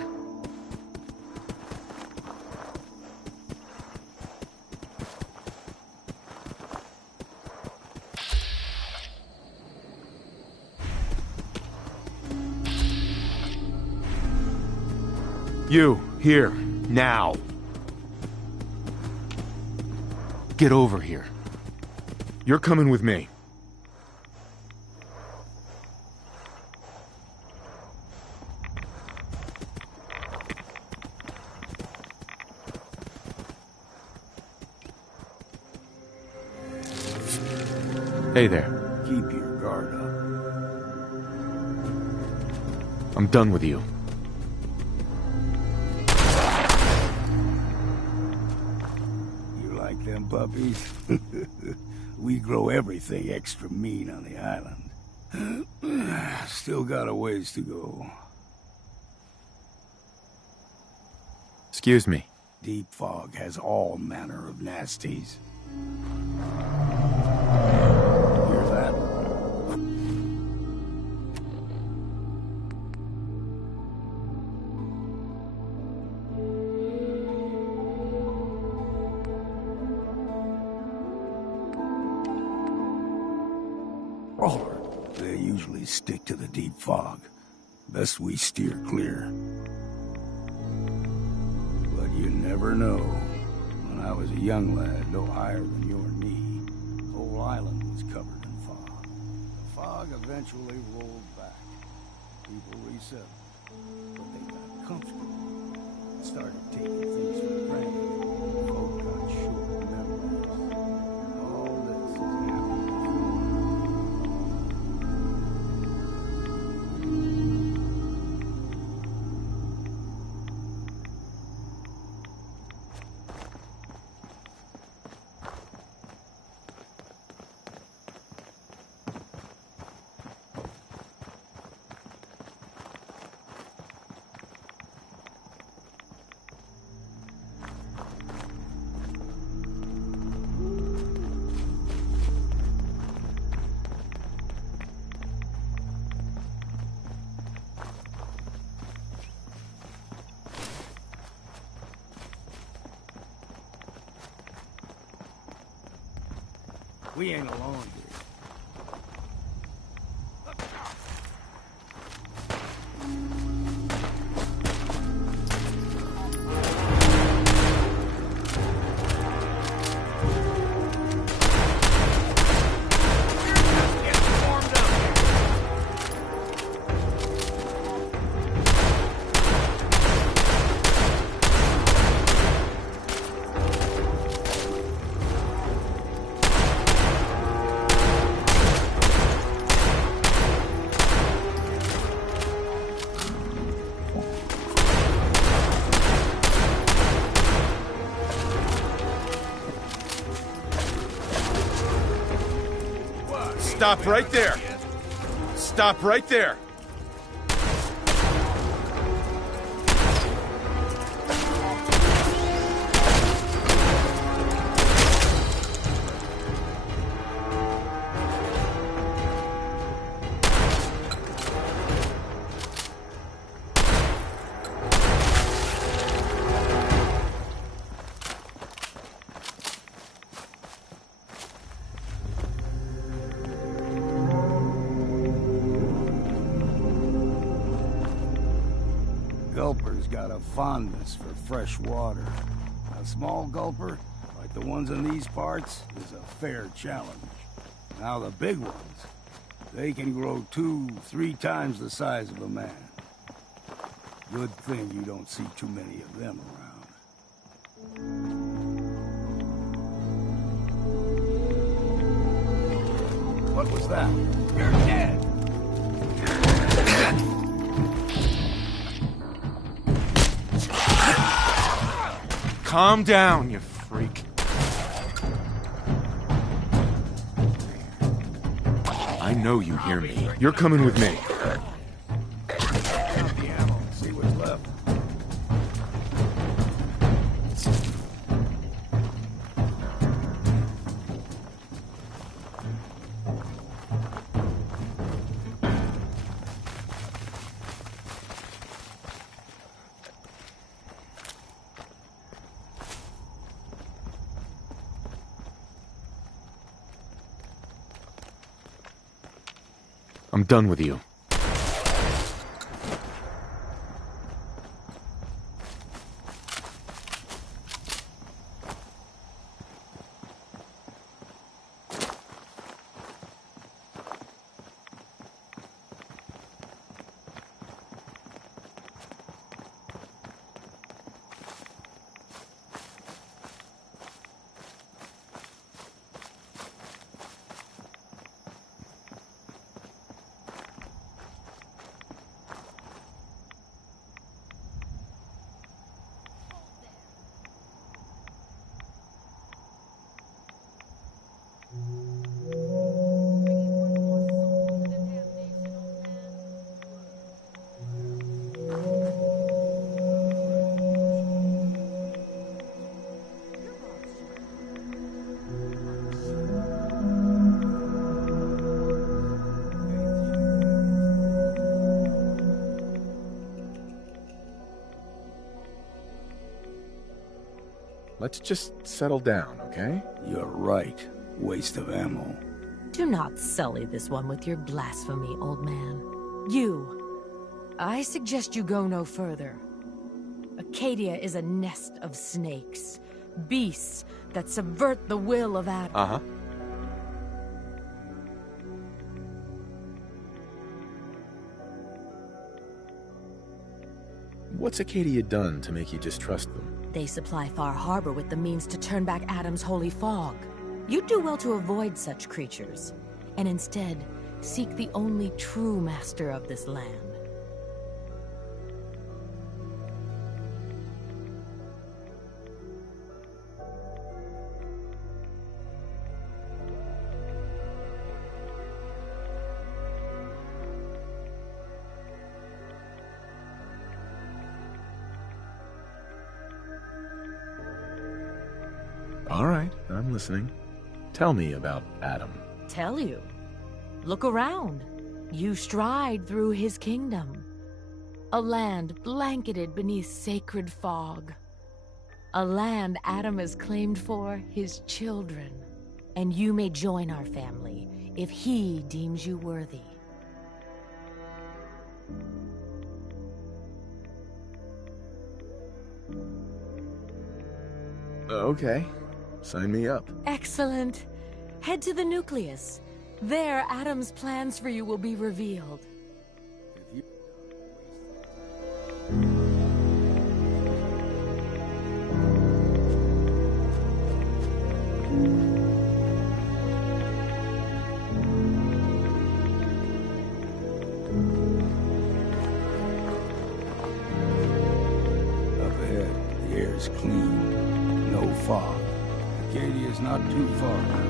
You, here, now. Get over here. You're coming with me. Hey there. Keep your guard up. I'm done with you. You like them puppies? We grow everything extra mean on the island. Still got a ways to go. Excuse me. Deep fog has all manner of nasties. Hear that? They usually stick to the deep fog. Best we steer clear. But you never know. When I was a young lad, no higher than your knee, the whole island was covered in fog. The fog eventually rolled back. People resettled. But they got comfortable and started taking things for granted. Folk got short memories. All this has happened before. We ain't alone here. Stop right there! Stop right there! Gulper's got a fondness for fresh water. A small gulper, like the ones in these parts, is a fair challenge. Now the big ones, they can grow 2-3 times the size of a man. Good thing you don't see too many of them around. What was that? You're dead! Calm down, you freak. I know you hear me. You're coming with me. Count the ammo, see what's left. I'm done with you. Let's just settle down, okay? You're right. Waste of ammo. Do not sully this one with your blasphemy, old man. You. I suggest you go no further. Acadia is a nest of snakes. Beasts that subvert the will of Adam. Uh-huh. What's Acadia done to make you distrust them? They supply Far Harbour with the means to turn back Adam's holy fog. You'd do well to avoid such creatures, and instead seek the only true master of this land. All right, I'm listening. Tell me about Adam. Tell you. Look around. You stride through his kingdom. A land blanketed beneath sacred fog. A land Adam has claimed for his children. And you may join our family if he deems you worthy. Okay. Sign me up. Excellent. Head to the nucleus. There, Adam's plans for you will be revealed. Up ahead, the air is clean. No fog. Acadia's not too far now.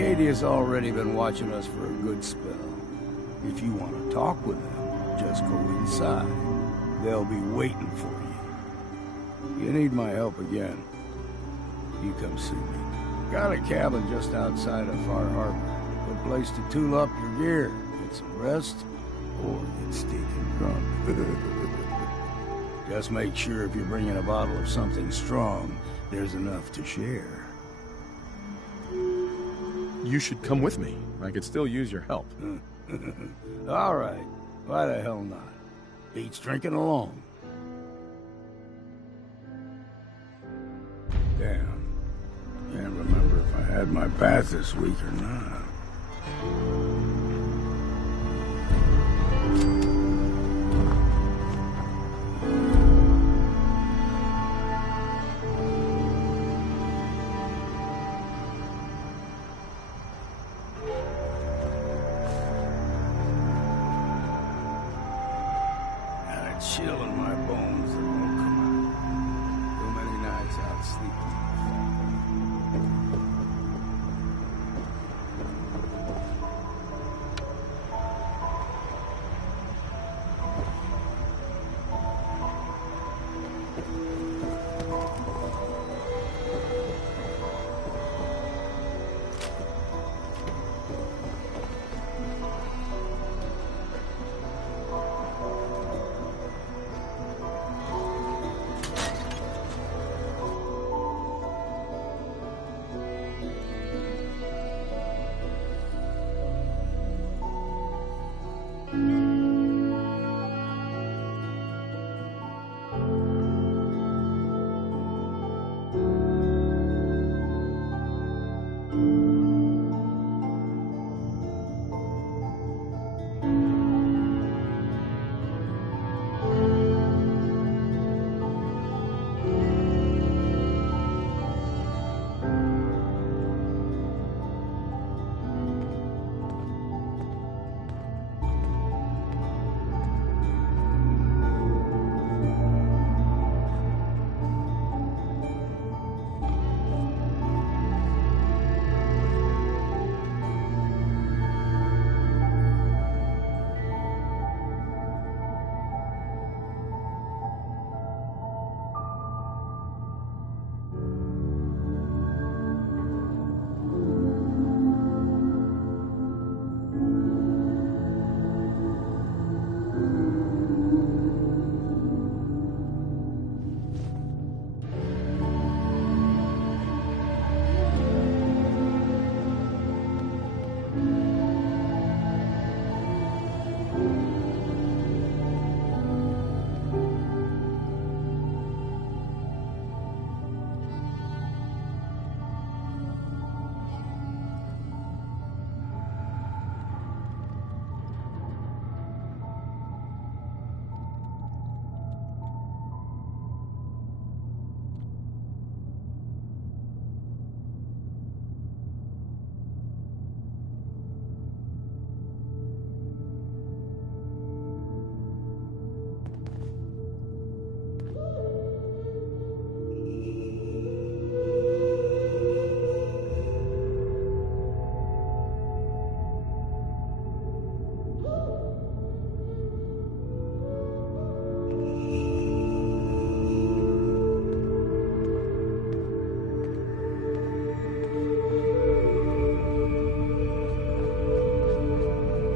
Acadia's already been watching us for a good spell. If you want to talk with them, just go inside. They'll be waiting for you. You need my help again, you come see me. Got a cabin just outside of Far Harbour. Good place to tool up your gear, get some rest, or get stinking drunk. Just make sure if you're bringing a bottle of something strong, there's enough to share. You should come with me. I could still use your help. All right. Why the hell not? Beats drinking alone. Damn. Can't remember if I had my bath this week or not. Chill in my bones that won't come out. Too many nights out sleeping.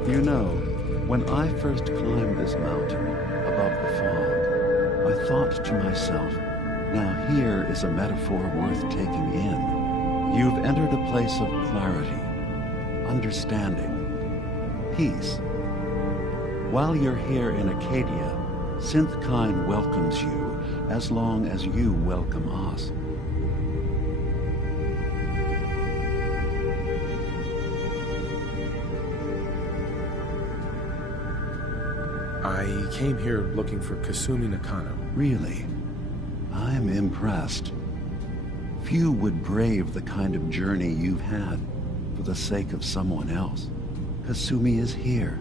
You know, when I first climbed this mountain above the fog, I thought to myself, now here is a metaphor worth taking in. You've entered a place of clarity, understanding, peace. While you're here in Acadia, Synthkind welcomes you as long as you welcome us. I came here looking for Kasumi Nakano. Really? I'm impressed. Few would brave the kind of journey you've had for the sake of someone else. Kasumi is here.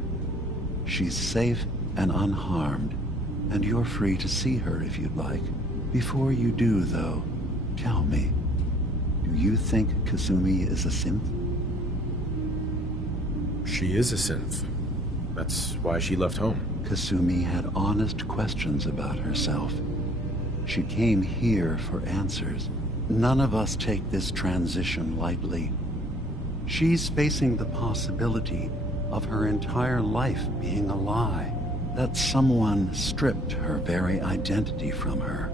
She's safe and unharmed, and you're free to see her if you'd like. Before you do, though, tell me, do you think Kasumi is a synth? She is a synth. That's why she left home. Kasumi had honest questions about herself. She came here for answers. None of us take this transition lightly. She's facing the possibility of her entire life being a lie, that someone stripped her very identity from her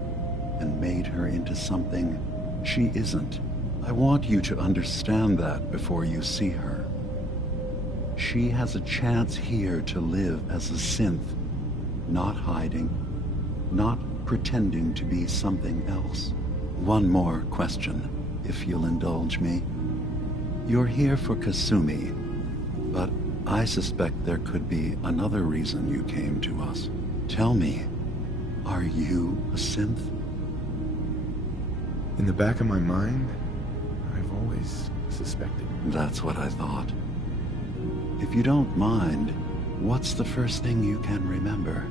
and made her into something she isn't. I want you to understand that before you see her. She has a chance here to live as a synth, not hiding, not pretending to be something else. One more question, if you'll indulge me. You're here for Kasumi, but I suspect there could be another reason you came to us. Tell me, are you a synth? In the back of my mind, I've always suspected. That's what I thought. If you don't mind, what's the first thing you can remember?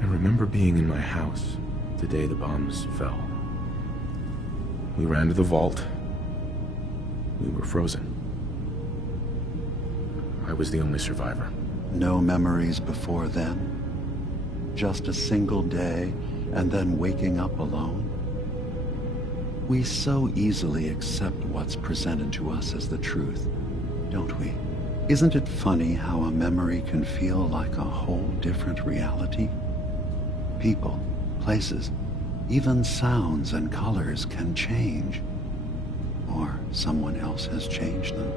I remember being in my house the day the bombs fell. We ran to the vault. We were frozen. I was the only survivor. No memories before then? Just a single day, and then waking up alone? We so easily accept what's presented to us as the truth, don't we? Isn't it funny how a memory can feel like a whole different reality? People, places, even sounds and colors can change. Or someone else has changed them.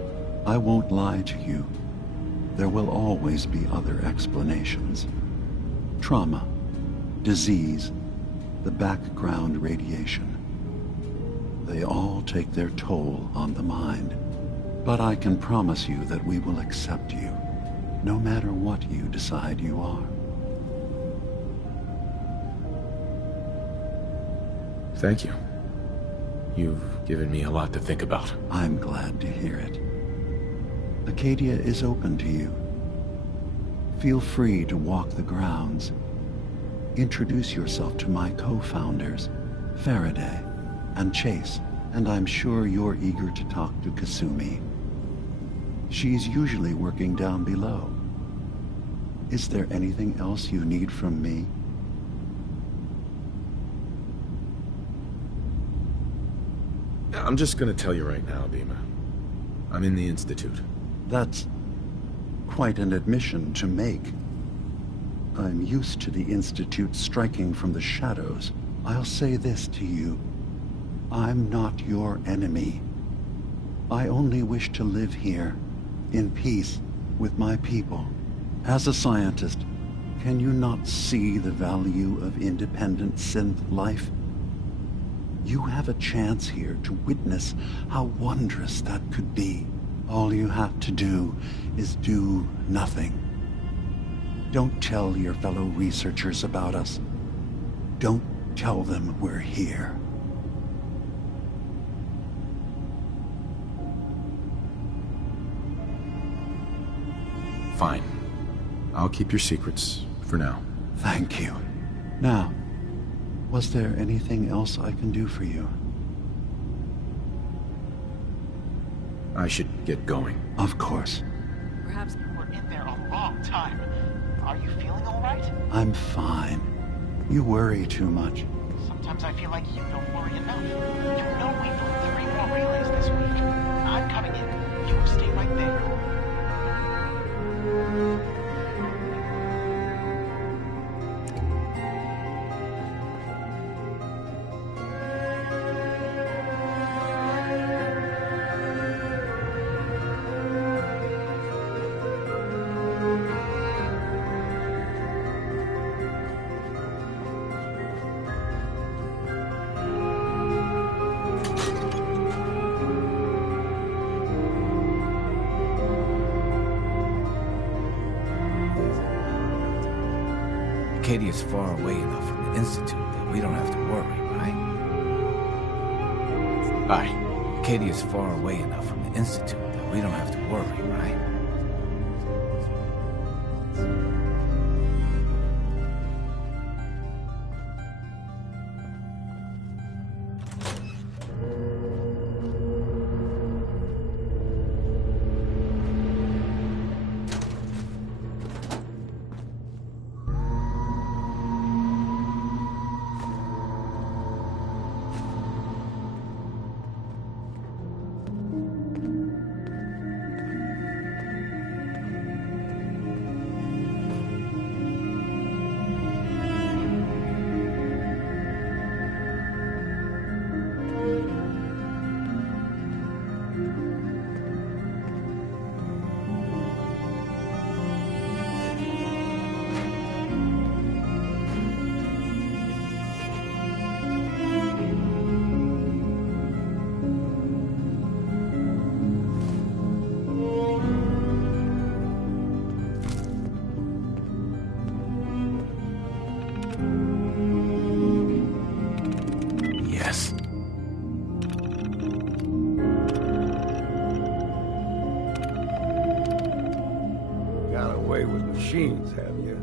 I won't lie to you. There will always be other explanations. Trauma, disease, the background radiation. They all take their toll on the mind. But I can promise you that we will accept you, no matter what you decide you are. Thank you. You've given me a lot to think about. I'm glad to hear it. Acadia is open to you. Feel free to walk the grounds. Introduce yourself to my co-founders, Faraday and Chase, and I'm sure you're eager to talk to Kasumi. She's usually working down below. Is there anything else you need from me? I'm just gonna tell you right now, Dima. I'm in the Institute. That's quite an admission to make. I'm used to the Institute striking from the shadows. I'll say this to you. I'm not your enemy. I only wish to live here, in peace, with my people. As a scientist, can you not see the value of independent synth life? You have a chance here to witness how wondrous that could be. All you have to do is do nothing. Don't tell your fellow researchers about us. Don't tell them we're here. Fine. I'll keep your secrets for now. Thank you. Now, was there anything else I can do for you? I should get going. Of course. Perhaps we're in there a long time. Are you feeling all right? I'm fine. You worry too much. Sometimes I feel like you don't worry enough. You know we blew 3 more relays this week. I'm coming in. You stay right there. Acadia's far away enough from the Institute that we don't have to worry, right? Aye. Acadia's far away enough from the Institute that we don't have to worry, right? play with machines, have you?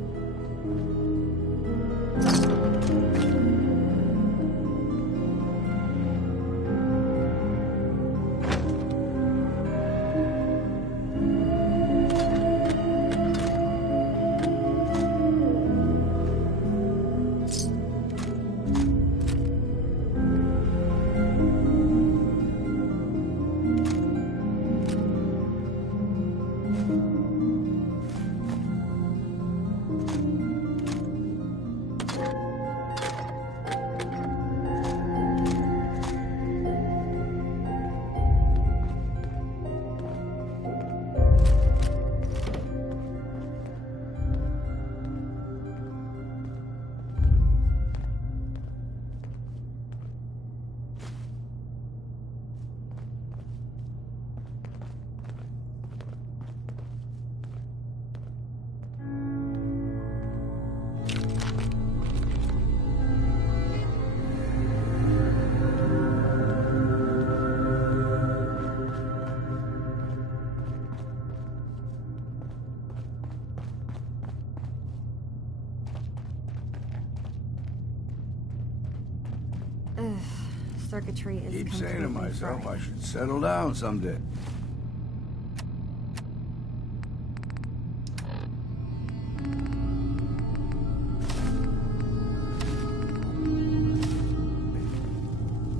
Circuitry is Keep saying to completely myself fried. I should settle down someday.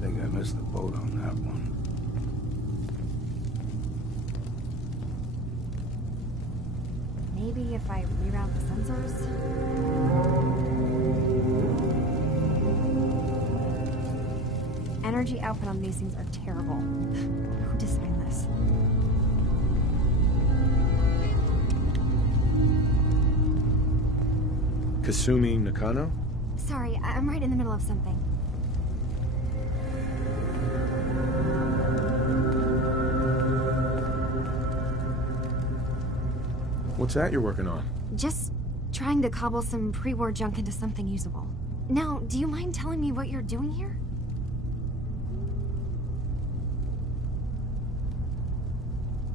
Think I missed the boat on that one. Maybe if I reroute the sensors? Energy output on these things are terrible. Who designed this? Kasumi Nakano? Sorry, I'm right in the middle of something. What's that you're working on? Just trying to cobble some pre-war junk into something usable. Now, do you mind telling me what you're doing here?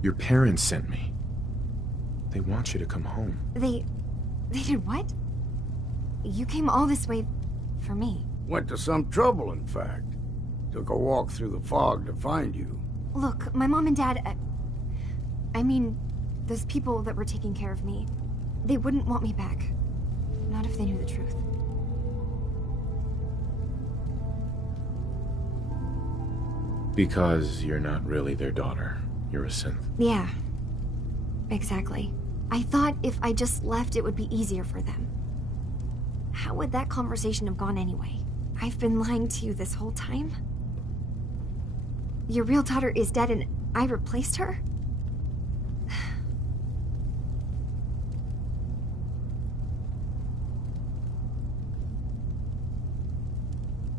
Your parents sent me. They want you to come home. They did what? You came all this way for me. Went to some trouble, in fact. Took a walk through the fog to find you. Look, my mom and dad... I mean, those people that were taking care of me, they wouldn't want me back. Not if they knew the truth. Because you're not really their daughter. You're a synth. Yeah, exactly. I thought if I just left, it would be easier for them. How would that conversation have gone anyway? I've been lying to you this whole time? Your real daughter is dead and I replaced her?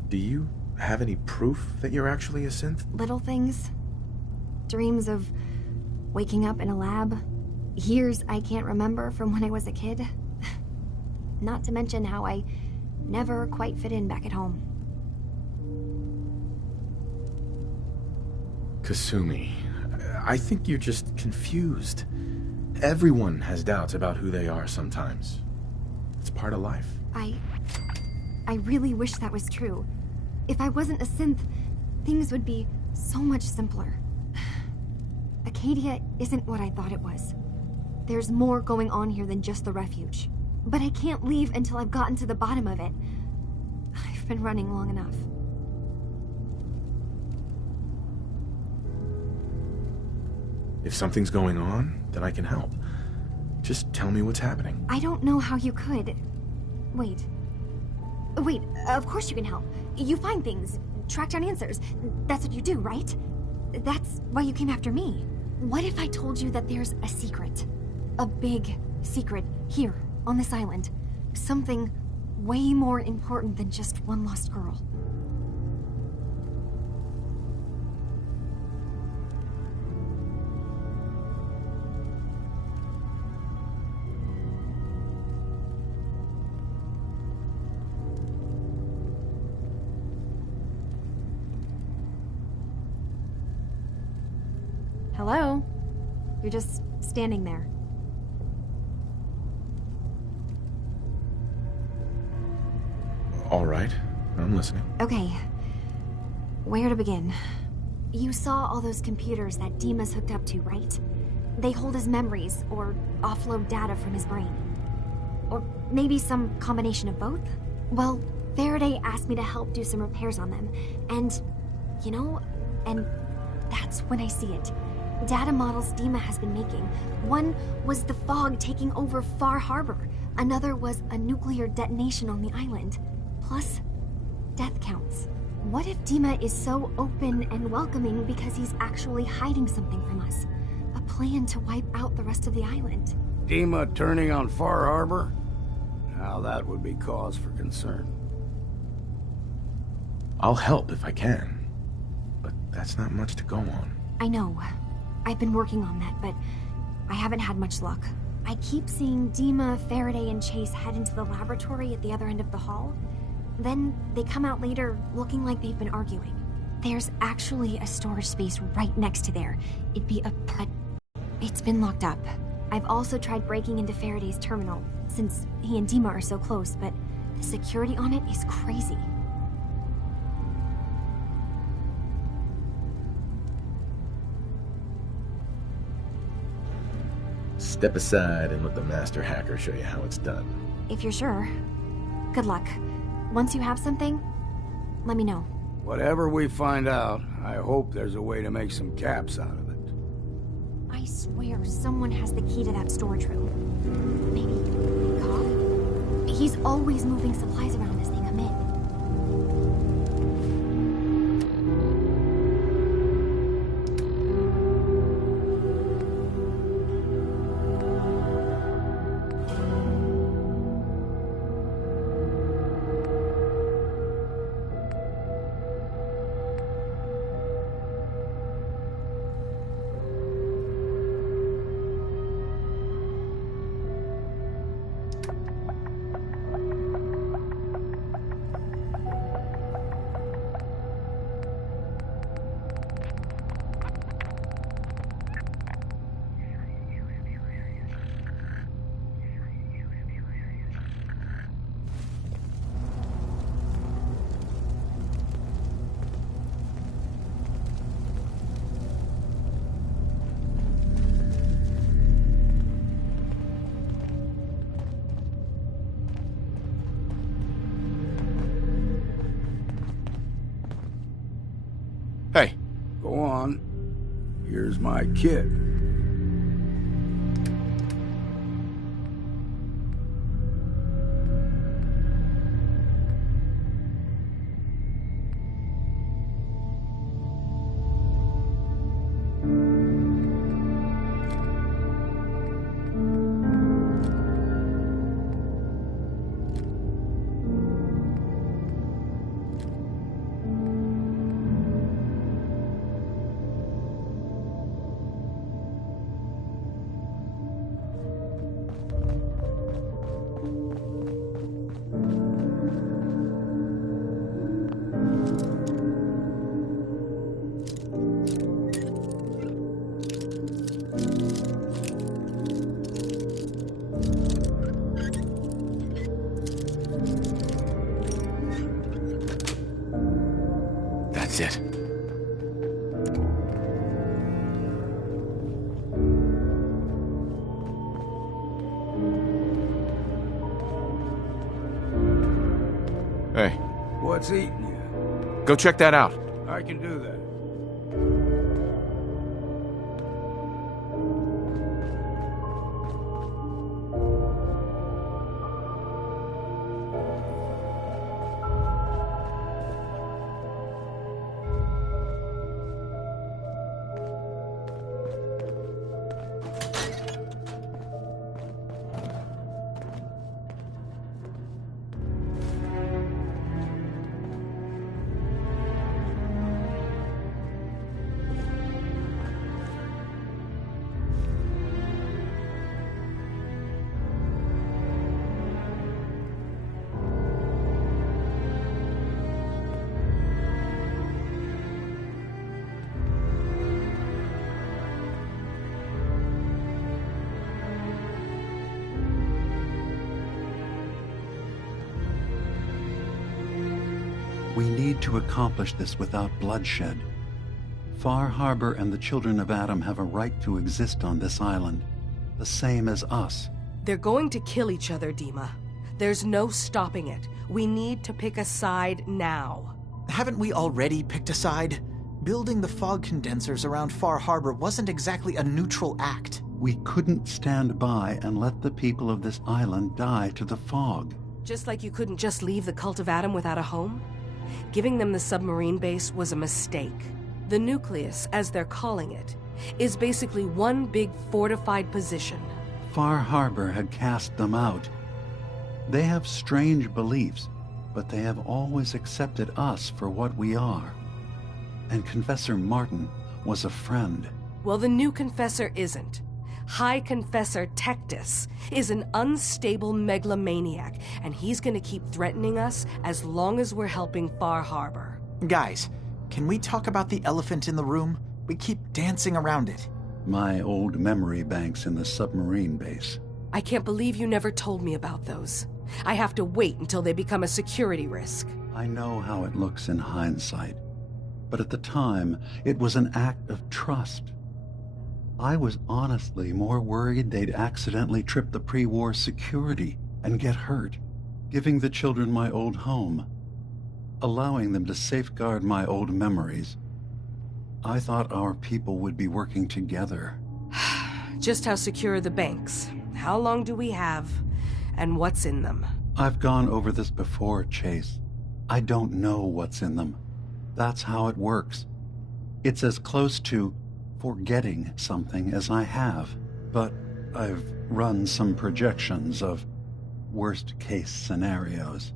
Do you have any proof that you're actually a synth? Little things. Dreams of waking up in a lab. Years I can't remember from when I was a kid. Not to mention how I never quite fit in back at home. Kasumi, I think you're just confused. Everyone has doubts about who they are sometimes. It's part of life. I really wish that was true. If I wasn't a synth, things would be so much simpler. Acadia isn't what I thought it was. There's more going on here than just the refuge. But I can't leave until I've gotten to the bottom of it. I've been running long enough. If something's going on, then I can help. Just tell me what's happening. I don't know how you could. Wait, of course you can help. You find things, track down answers. That's what you do, right? That's why you came after me. What if I told you that there's a secret? A big secret here, on this island. Something way more important than just one lost girl. Hello? You're just standing there. All right, I'm listening. Okay. Where to begin? You saw all those computers that Dima's hooked up to, right? They hold his memories, or offload data from his brain. Or maybe some combination of both? Well, Faraday asked me to help do some repairs on them, and, you know, and that's when I see it. Data models Dima has been making. One was the fog taking over Far Harbour. Another was a nuclear detonation on the island. Plus, death counts. What if Dima is so open and welcoming because he's actually hiding something from us? A plan to wipe out the rest of the island. Dima turning on Far Harbor? Now that would be cause for concern. I'll help if I can, but that's not much to go on. I know. I've been working on that, but I haven't had much luck. I keep seeing Dima, Faraday, and Chase head into the laboratory at the other end of the hall. Then they come out later looking like they've been arguing. There's actually a storage space right next to there. It'd be but it's been locked up. I've also tried breaking into Faraday's terminal, since he and Dima are so close, but the security on it is crazy. Step aside and let the master hacker show you how it's done. If you're sure. Good luck. Once you have something, let me know. Whatever we find out, I hope there's a way to make some caps out of it. I swear someone has the key to that storage room. Maybe Cobb? He's always moving supplies around as they come in. Hey. Go on. Here's my kit. That's it. Hey. What's eating you? Go check that out. I can do that. We need to accomplish this without bloodshed. Far Harbour and the children of Adam have a right to exist on this island, the same as us. They're going to kill each other, Dima. There's no stopping it. We need to pick a side now. Haven't we already picked a side? Building the fog condensers around Far Harbour wasn't exactly a neutral act. We couldn't stand by and let the people of this island die to the fog. Just like you couldn't just leave the Cult of Adam without a home? Giving them the submarine base was a mistake. The nucleus, as they're calling it, is basically one big fortified position. Far Harbour had cast them out. They have strange beliefs, but they have always accepted us for what we are. And Confessor Martin was a friend. Well, the new Confessor isn't. High Confessor Tectus is an unstable megalomaniac, and he's gonna keep threatening us as long as we're helping Far Harbour. Guys, can we talk about the elephant in the room? We keep dancing around it. My old memory banks in the submarine base. I can't believe you never told me about those. I have to wait until they become a security risk. I know how it looks in hindsight, but at the time, it was an act of trust. I was honestly more worried they'd accidentally trip the pre-war security and get hurt, giving the children my old home, allowing them to safeguard my old memories. I thought our people would be working together. Just how secure are the banks? How long do we have? And what's in them? I've gone over this before, Chase. I don't know what's in them. That's how it works. It's as close to forgetting something as I have, but I've run some projections of worst-case scenarios.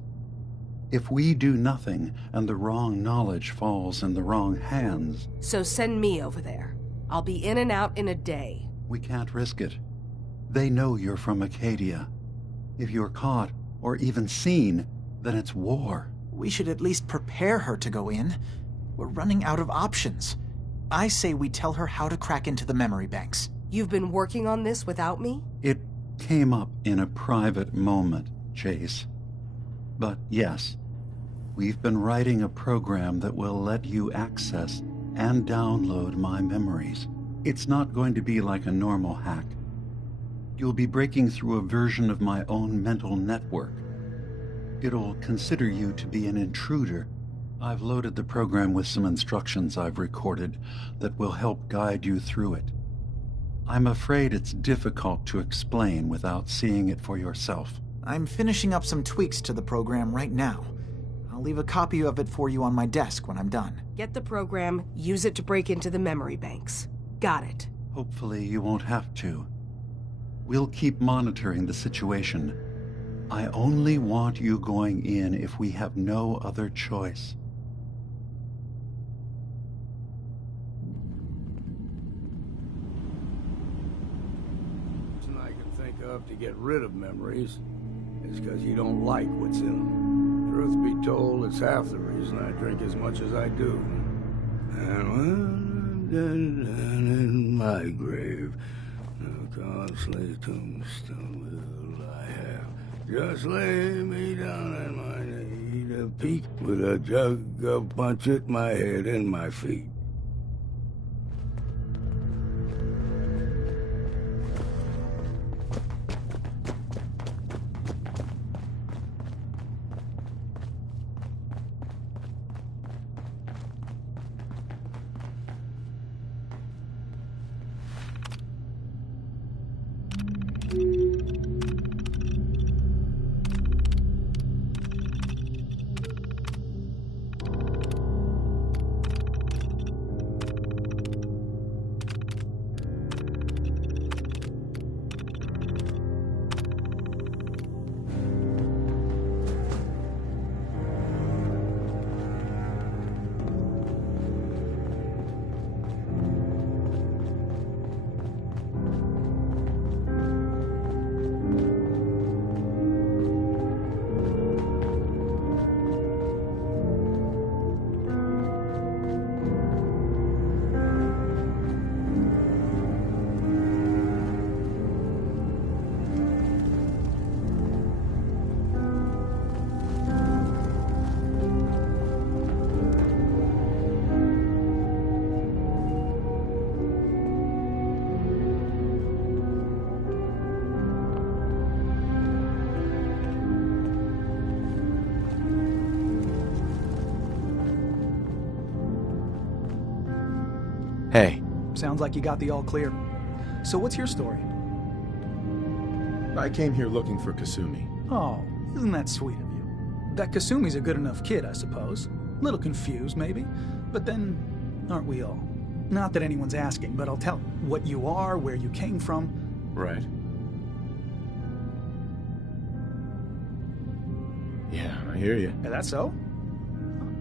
If we do nothing and the wrong knowledge falls in the wrong hands... So send me over there. I'll be in and out in a day. We can't risk it. They know you're from Acadia. If you're caught, or even seen, then it's war. We should at least prepare her to go in. We're running out of options. I say we tell her how to crack into the memory banks. You've been working on this without me? It came up in a private moment, Chase. But yes, we've been writing a program that will let you access and download my memories. It's not going to be like a normal hack. You'll be breaking through a version of my own mental network. It'll consider you to be an intruder. I've loaded the program with some instructions I've recorded that will help guide you through it. I'm afraid it's difficult to explain without seeing it for yourself. I'm finishing up some tweaks to the program right now. I'll leave a copy of it for you on my desk when I'm done. Get the program, use it to break into the memory banks. Got it. Hopefully you won't have to. We'll keep monitoring the situation. I only want you going in if we have no other choice. I can think of to get rid of memories is because you don't like what's in them. Truth be told, it's half the reason I drink as much as I do. And when I'm dead and in my grave, no costly tombstone will I have. Just lay me down and my need a peak with a jug of punch at my head and my feet. Sounds like you got the all clear. So what's your story? I came here looking for Kasumi. Oh, isn't that sweet of you? That Kasumi's a good enough kid, I suppose. Little confused, maybe. But then, aren't we all? Not that anyone's asking, but I'll tell what you are, where you came from. Right. Yeah, I hear you. Yeah, that's so?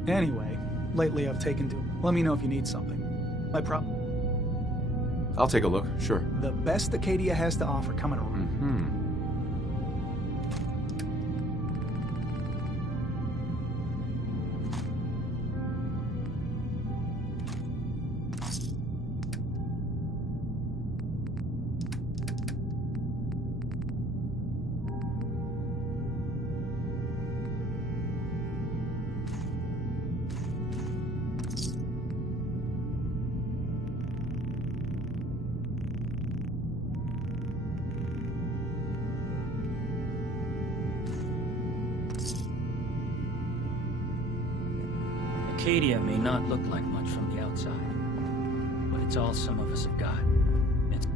Anyway, lately I've taken to... Let me know if you need something. My problem. I'll take a look, sure. The best Acadia has to offer coming around. Mm-hmm. Acadia may not look like much from the outside, but it's all some of us have got. It's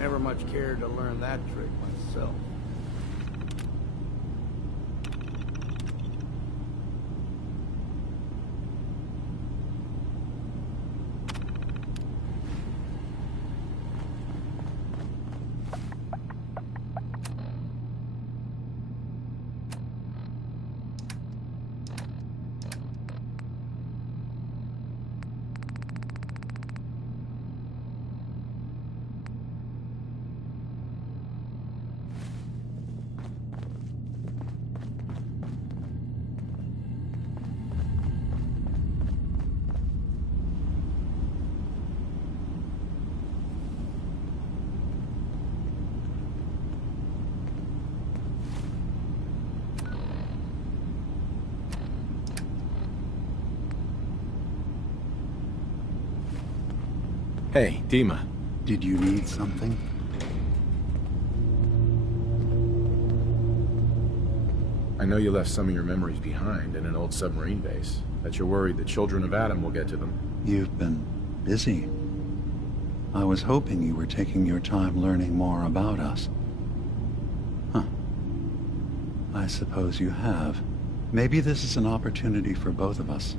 Never much cared to learn that trick myself. Hey, Dima. Did you need something? I know you left some of your memories behind in an old submarine base. That you're worried the children of Adam will get to them. You've been busy. I was hoping you were taking your time learning more about us. Huh. I suppose you have. Maybe this is an opportunity for both of us.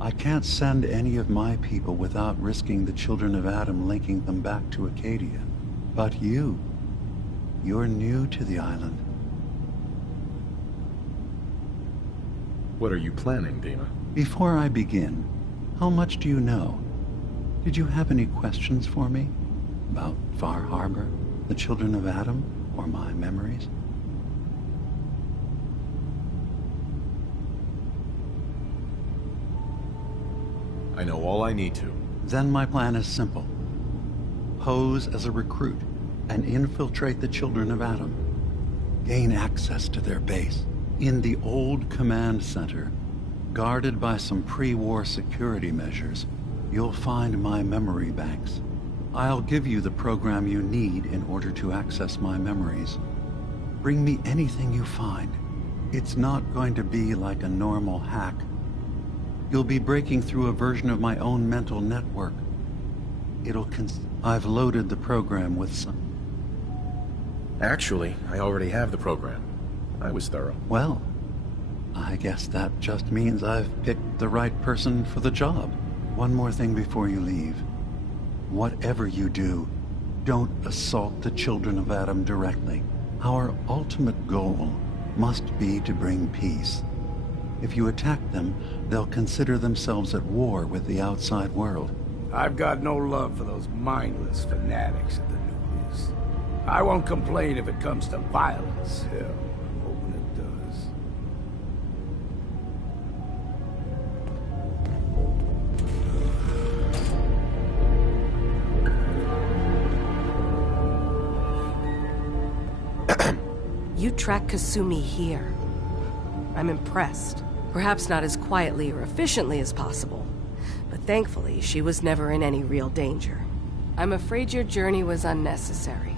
I can't send any of my people without risking the children of Adam linking them back to Acadia. But you're new to the island. What are you planning, Dima? Before I begin, how much do you know? Did you have any questions for me? About Far Harbour, the children of Adam, or my memories? I know all I need to. Then my plan is simple. Pose as a recruit and infiltrate the children of Adam. Gain access to their base in the old command center, guarded by some pre-war security measures. You'll find my memory banks. I'll give you the program you need in order to access my memories. Bring me anything you find. It's not going to be like a normal hack. You'll be breaking through a version of my own mental network. I've loaded the program with some... Actually, I already have the program. I was thorough. Well, I guess that just means I've picked the right person for the job. One more thing before you leave. Whatever you do, don't assault the children of Adam directly. Our ultimate goal must be to bring peace. If you attack them, they'll consider themselves at war with the outside world. I've got no love for those mindless fanatics at the nucleus. I won't complain if it comes to violence. Hell, I'm hoping it does. You track Kasumi here. I'm impressed. Perhaps not as quietly or efficiently as possible, but thankfully she was never in any real danger. I'm afraid your journey was unnecessary.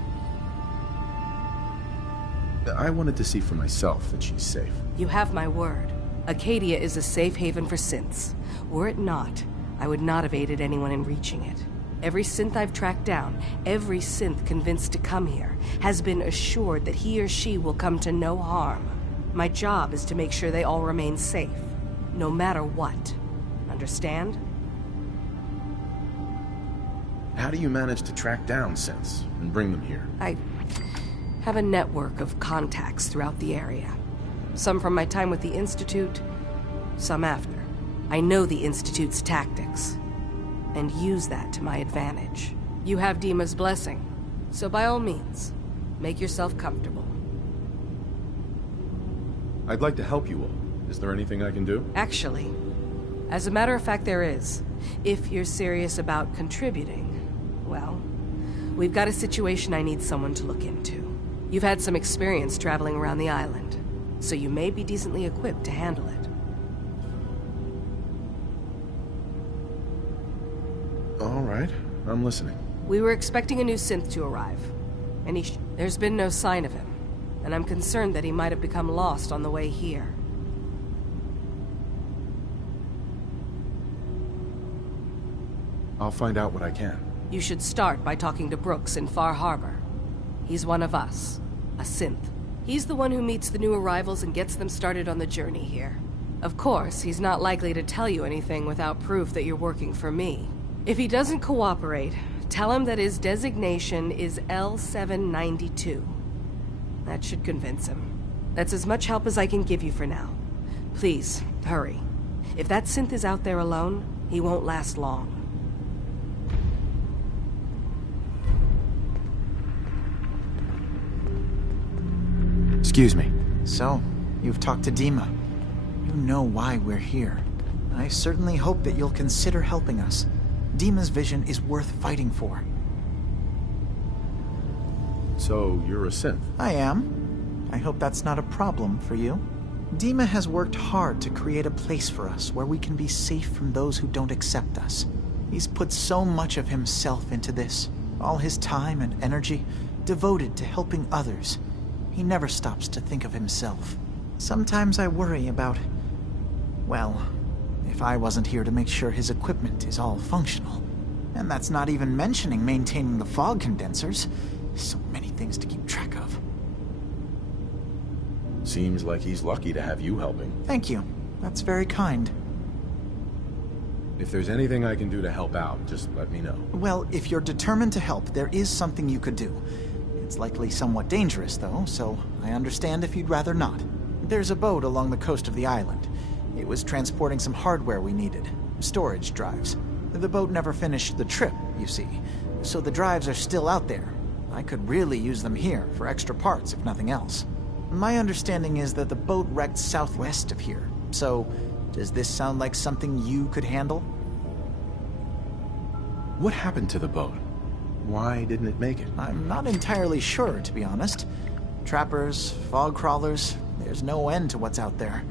I wanted to see for myself that she's safe. You have my word. Acadia is a safe haven for synths. Were it not, I would not have aided anyone in reaching it. Every synth I've tracked down, every synth convinced to come here, has been assured that he or she will come to no harm. My job is to make sure they all remain safe, no matter what. Understand? How do you manage to track down synths and bring them here? I have a network of contacts throughout the area. Some from my time with the Institute, some after. I know the Institute's tactics, and use that to my advantage. You have Dima's blessing, so by all means, make yourself comfortable. I'd like to help you all. Is there anything I can do? Actually, as a matter of fact, there is. If you're serious about contributing, well, we've got a situation I need someone to look into. You've had some experience traveling around the island, so you may be decently equipped to handle it. All right, I'm listening. We were expecting a new synth to arrive, and there's been no sign of him, and I'm concerned that he might have become lost on the way here. I'll find out what I can. You should start by talking to Brooks in Far Harbour. He's one of us, a synth. He's the one who meets the new arrivals and gets them started on the journey here. Of course, he's not likely to tell you anything without proof that you're working for me. If he doesn't cooperate, tell him that his designation is L792. That should convince him. That's as much help as I can give you for now. Please, hurry. If that synth is out there alone, he won't last long. Excuse me. So, you've talked to Dima. You know why we're here. I certainly hope that you'll consider helping us. Dima's vision is worth fighting for. So, you're a synth? I am. I hope that's not a problem for you. Dima has worked hard to create a place for us where we can be safe from those who don't accept us. He's put so much of himself into this, all his time and energy devoted to helping others. He never stops to think of himself. Sometimes I worry about, well, if I wasn't here to make sure his equipment is all functional. And that's not even mentioning maintaining the fog condensers. So many things to keep track of. Seems like he's lucky to have you helping. Thank you. That's very kind. If there's anything I can do to help out, just let me know. Well, if you're determined to help, there is something you could do. It's likely somewhat dangerous, though, so I understand if you'd rather not. There's a boat along the coast of the island. It was transporting some hardware we needed. Storage drives. The boat never finished the trip, you see, so the drives are still out there. I could really use them here for extra parts, if nothing else. My understanding is that the boat wrecked southwest of here, so does this sound like something you could handle? What happened to the boat? Why didn't it make it? I'm not entirely sure, to be honest. Trappers, fog crawlers, there's no end to what's out there,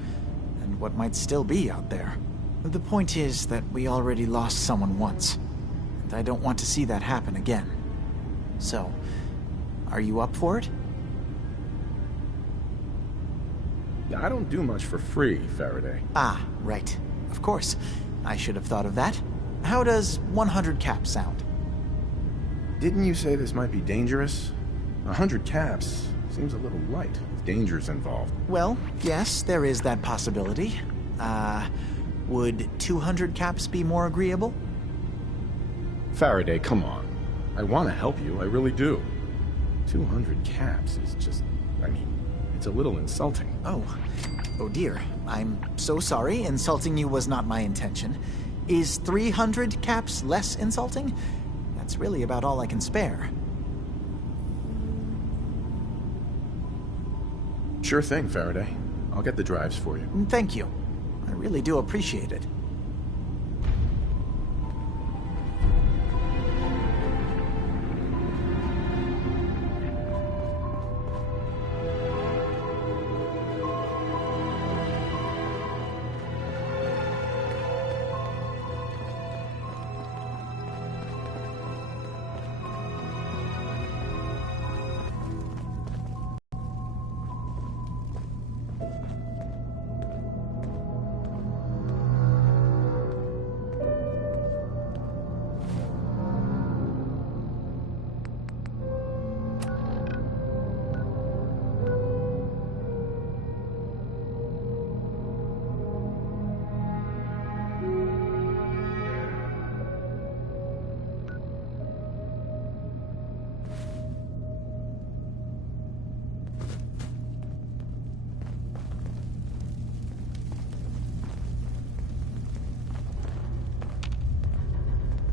and what might still be out there. The point is that we already lost someone once, and I don't want to see that happen again. So, are you up for it? I don't do much for free, Faraday. Ah, right. Of course. I should have thought of that. How does 100 caps sound? Didn't you say this might be dangerous? 100 caps seems a little light, with dangers involved. Well, yes, there is that possibility. Would 200 caps be more agreeable? Faraday, come on. I want to help you, I really do. 200 caps is just, it's a little insulting. Oh dear. I'm so sorry. Insulting you was not my intention. Is 300 caps less insulting? That's really about all I can spare. Sure thing, Faraday. I'll get the drives for you. Thank you. I really do appreciate it.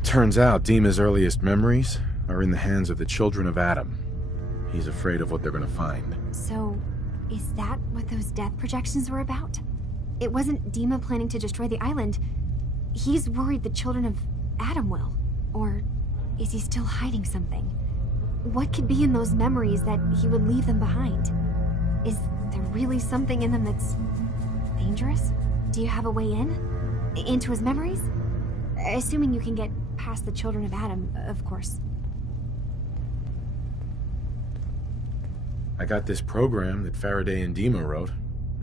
Turns out Dima's earliest memories are in the hands of the children of Adam. He's afraid of what they're gonna find. So, is that what those death projections were about? It wasn't Dima planning to destroy the island. He's worried the children of Adam will. Or is he still hiding something? What could be in those memories that he would leave them behind? Is there really something in them that's dangerous? Do you have a way in? Into his memories? Assuming you can get past the children of Adam, of course. I got this program that Faraday and Dima wrote.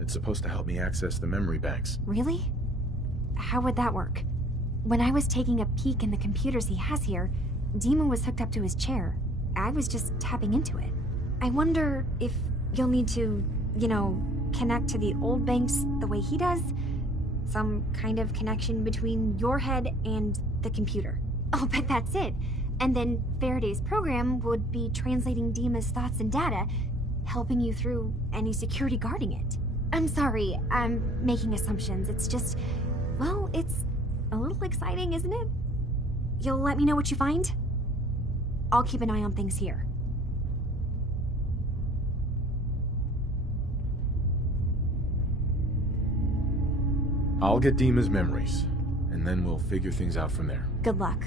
It's supposed to help me access the memory banks. Really? How would that work? When I was taking a peek in the computers he has here, Dima was hooked up to his chair. I was just tapping into it. I wonder if you'll need to, connect to the old banks the way he does? Some kind of connection between your head and the computer. Oh, but that's it. And then Faraday's program would be translating Dima's thoughts and data, helping you through any security guarding it. I'm sorry, I'm making assumptions. It's just, well, it's a little exciting, isn't it? You'll let me know what you find? I'll keep an eye on things here. I'll get Dima's memories, and then we'll figure things out from there. Good luck.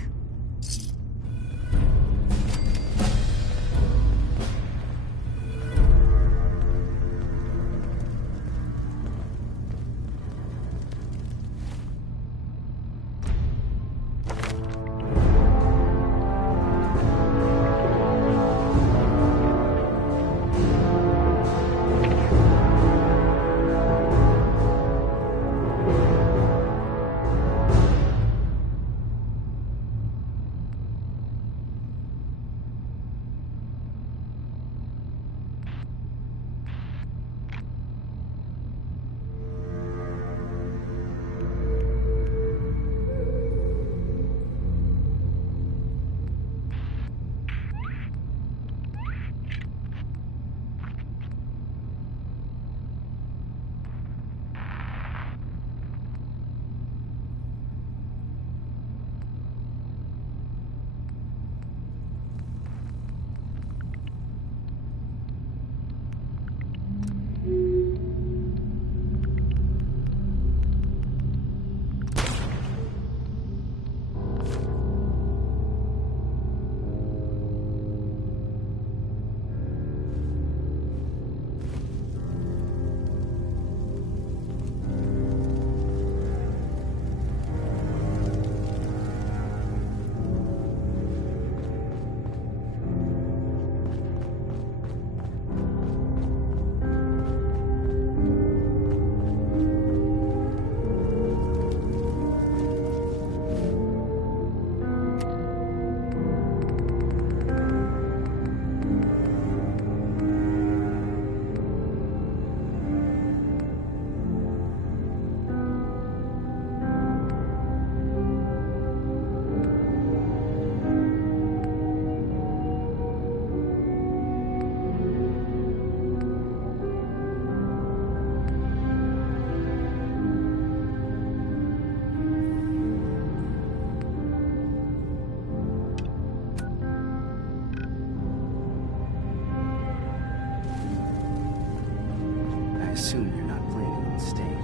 I assume you're not planning on staying.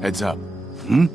Heads up. Hmm?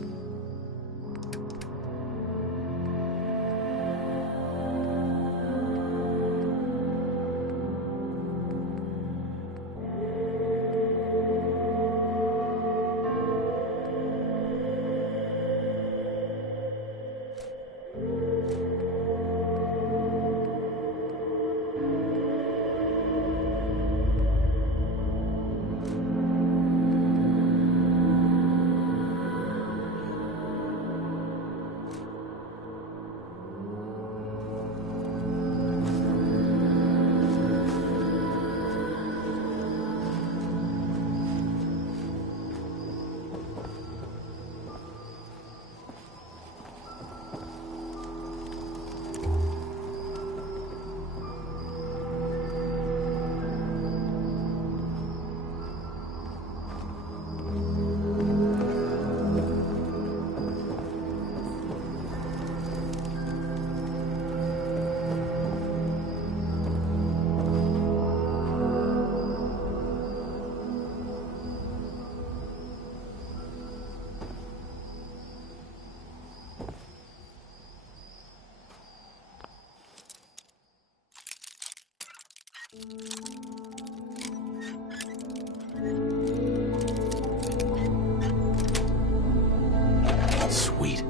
Sweet.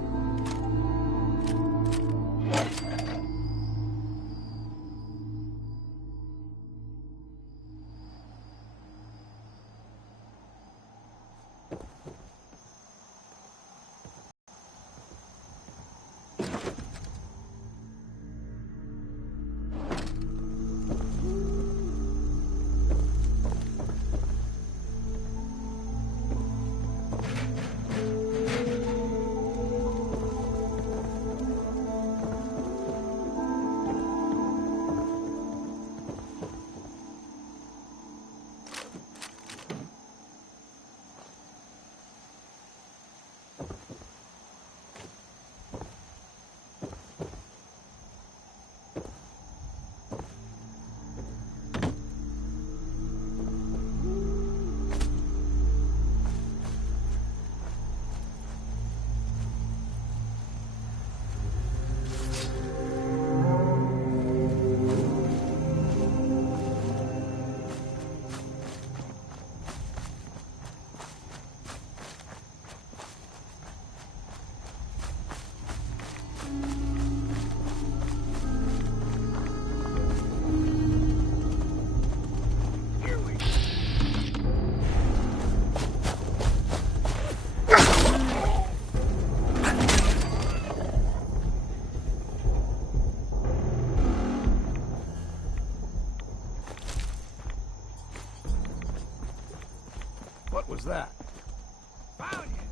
What was that? Found you!